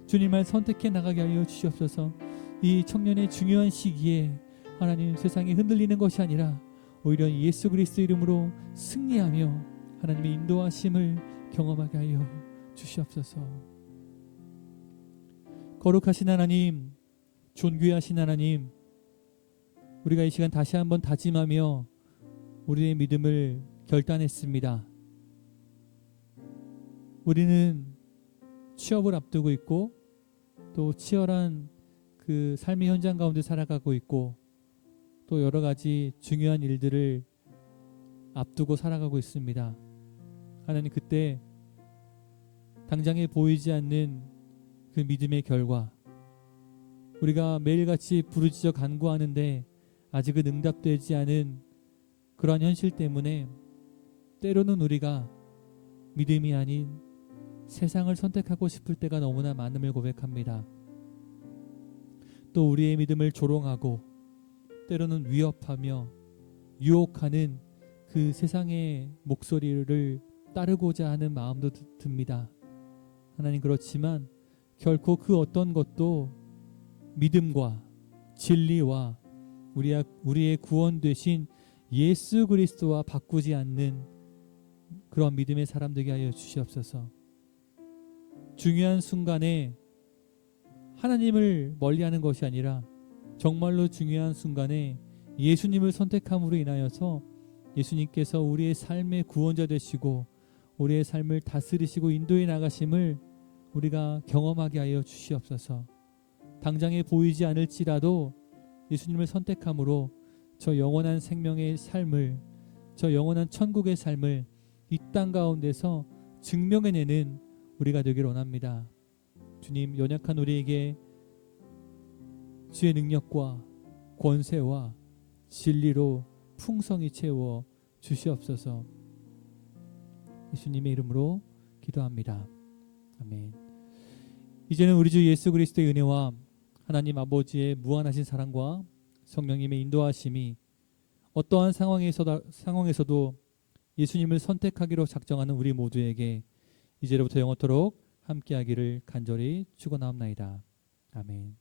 주님만 선택해 나가게 하여 주시옵소서. 이 청년의 중요한 시기에 하나님, 세상이 흔들리는 것이 아니라 오히려 예수 그리스도 이름으로 승리하며 하나님의 인도하심을 경험하게 하여 주시옵소서. 거룩하신 하나님, 존귀하신 하나님, 우리가 이 시간 다시 한번 다짐하며 우리의 믿음을 결단했습니다. 우리는 취업을 앞두고 있고 또 치열한 그 삶의 현장 가운데 살아가고 있고 또 여러 가지 중요한 일들을 앞두고 살아가고 있습니다. 하나님, 그때 당장에 보이지 않는 그 믿음의 결과, 우리가 매일같이 부르짖어 간구하는데 아직은 응답되지 않은 그러한 현실 때문에 때로는 우리가 믿음이 아닌 세상을 선택하고 싶을 때가 너무나 많음을 고백합니다. 또 우리의 믿음을 조롱하고 때로는 위협하며 유혹하는 그 세상의 목소리를 따르고자 하는 마음도 듭니다. 하나님, 그렇지만 결코 그 어떤 것도 믿음과 진리와 우리의 구원 되신 예수 그리스도와 바꾸지 않는 그런 믿음의 사람 되게 하여 주시옵소서. 중요한 순간에 하나님을 멀리하는 것이 아니라 정말로 중요한 순간에 예수님을 선택함으로 인하여서 예수님께서 우리의 삶의 구원자 되시고 우리의 삶을 다스리시고 인도해 나가심을 우리가 경험하게 하여 주시옵소서. 당장에 보이지 않을지라도 예수님을 선택함으로 저 영원한 생명의 삶을, 저 영원한 천국의 삶을 이 땅 가운데서 증명해내는 우리가 되길 원합니다. 주님, 연약한 우리에게 주의 능력과 권세와 진리로 풍성히 채워 주시옵소서. 예수님의 이름으로 기도합니다. 아멘. 이제는 우리 주 예수 그리스도의 은혜와 하나님 아버지의 무한하신 사랑과 성령님의 인도하심이 어떠한 상황에서도 예수님을 선택하기로 작정하는 우리 모두에게 이제로부터 영원토록 함께하기를 간절히 축원하옵나이다. 아멘.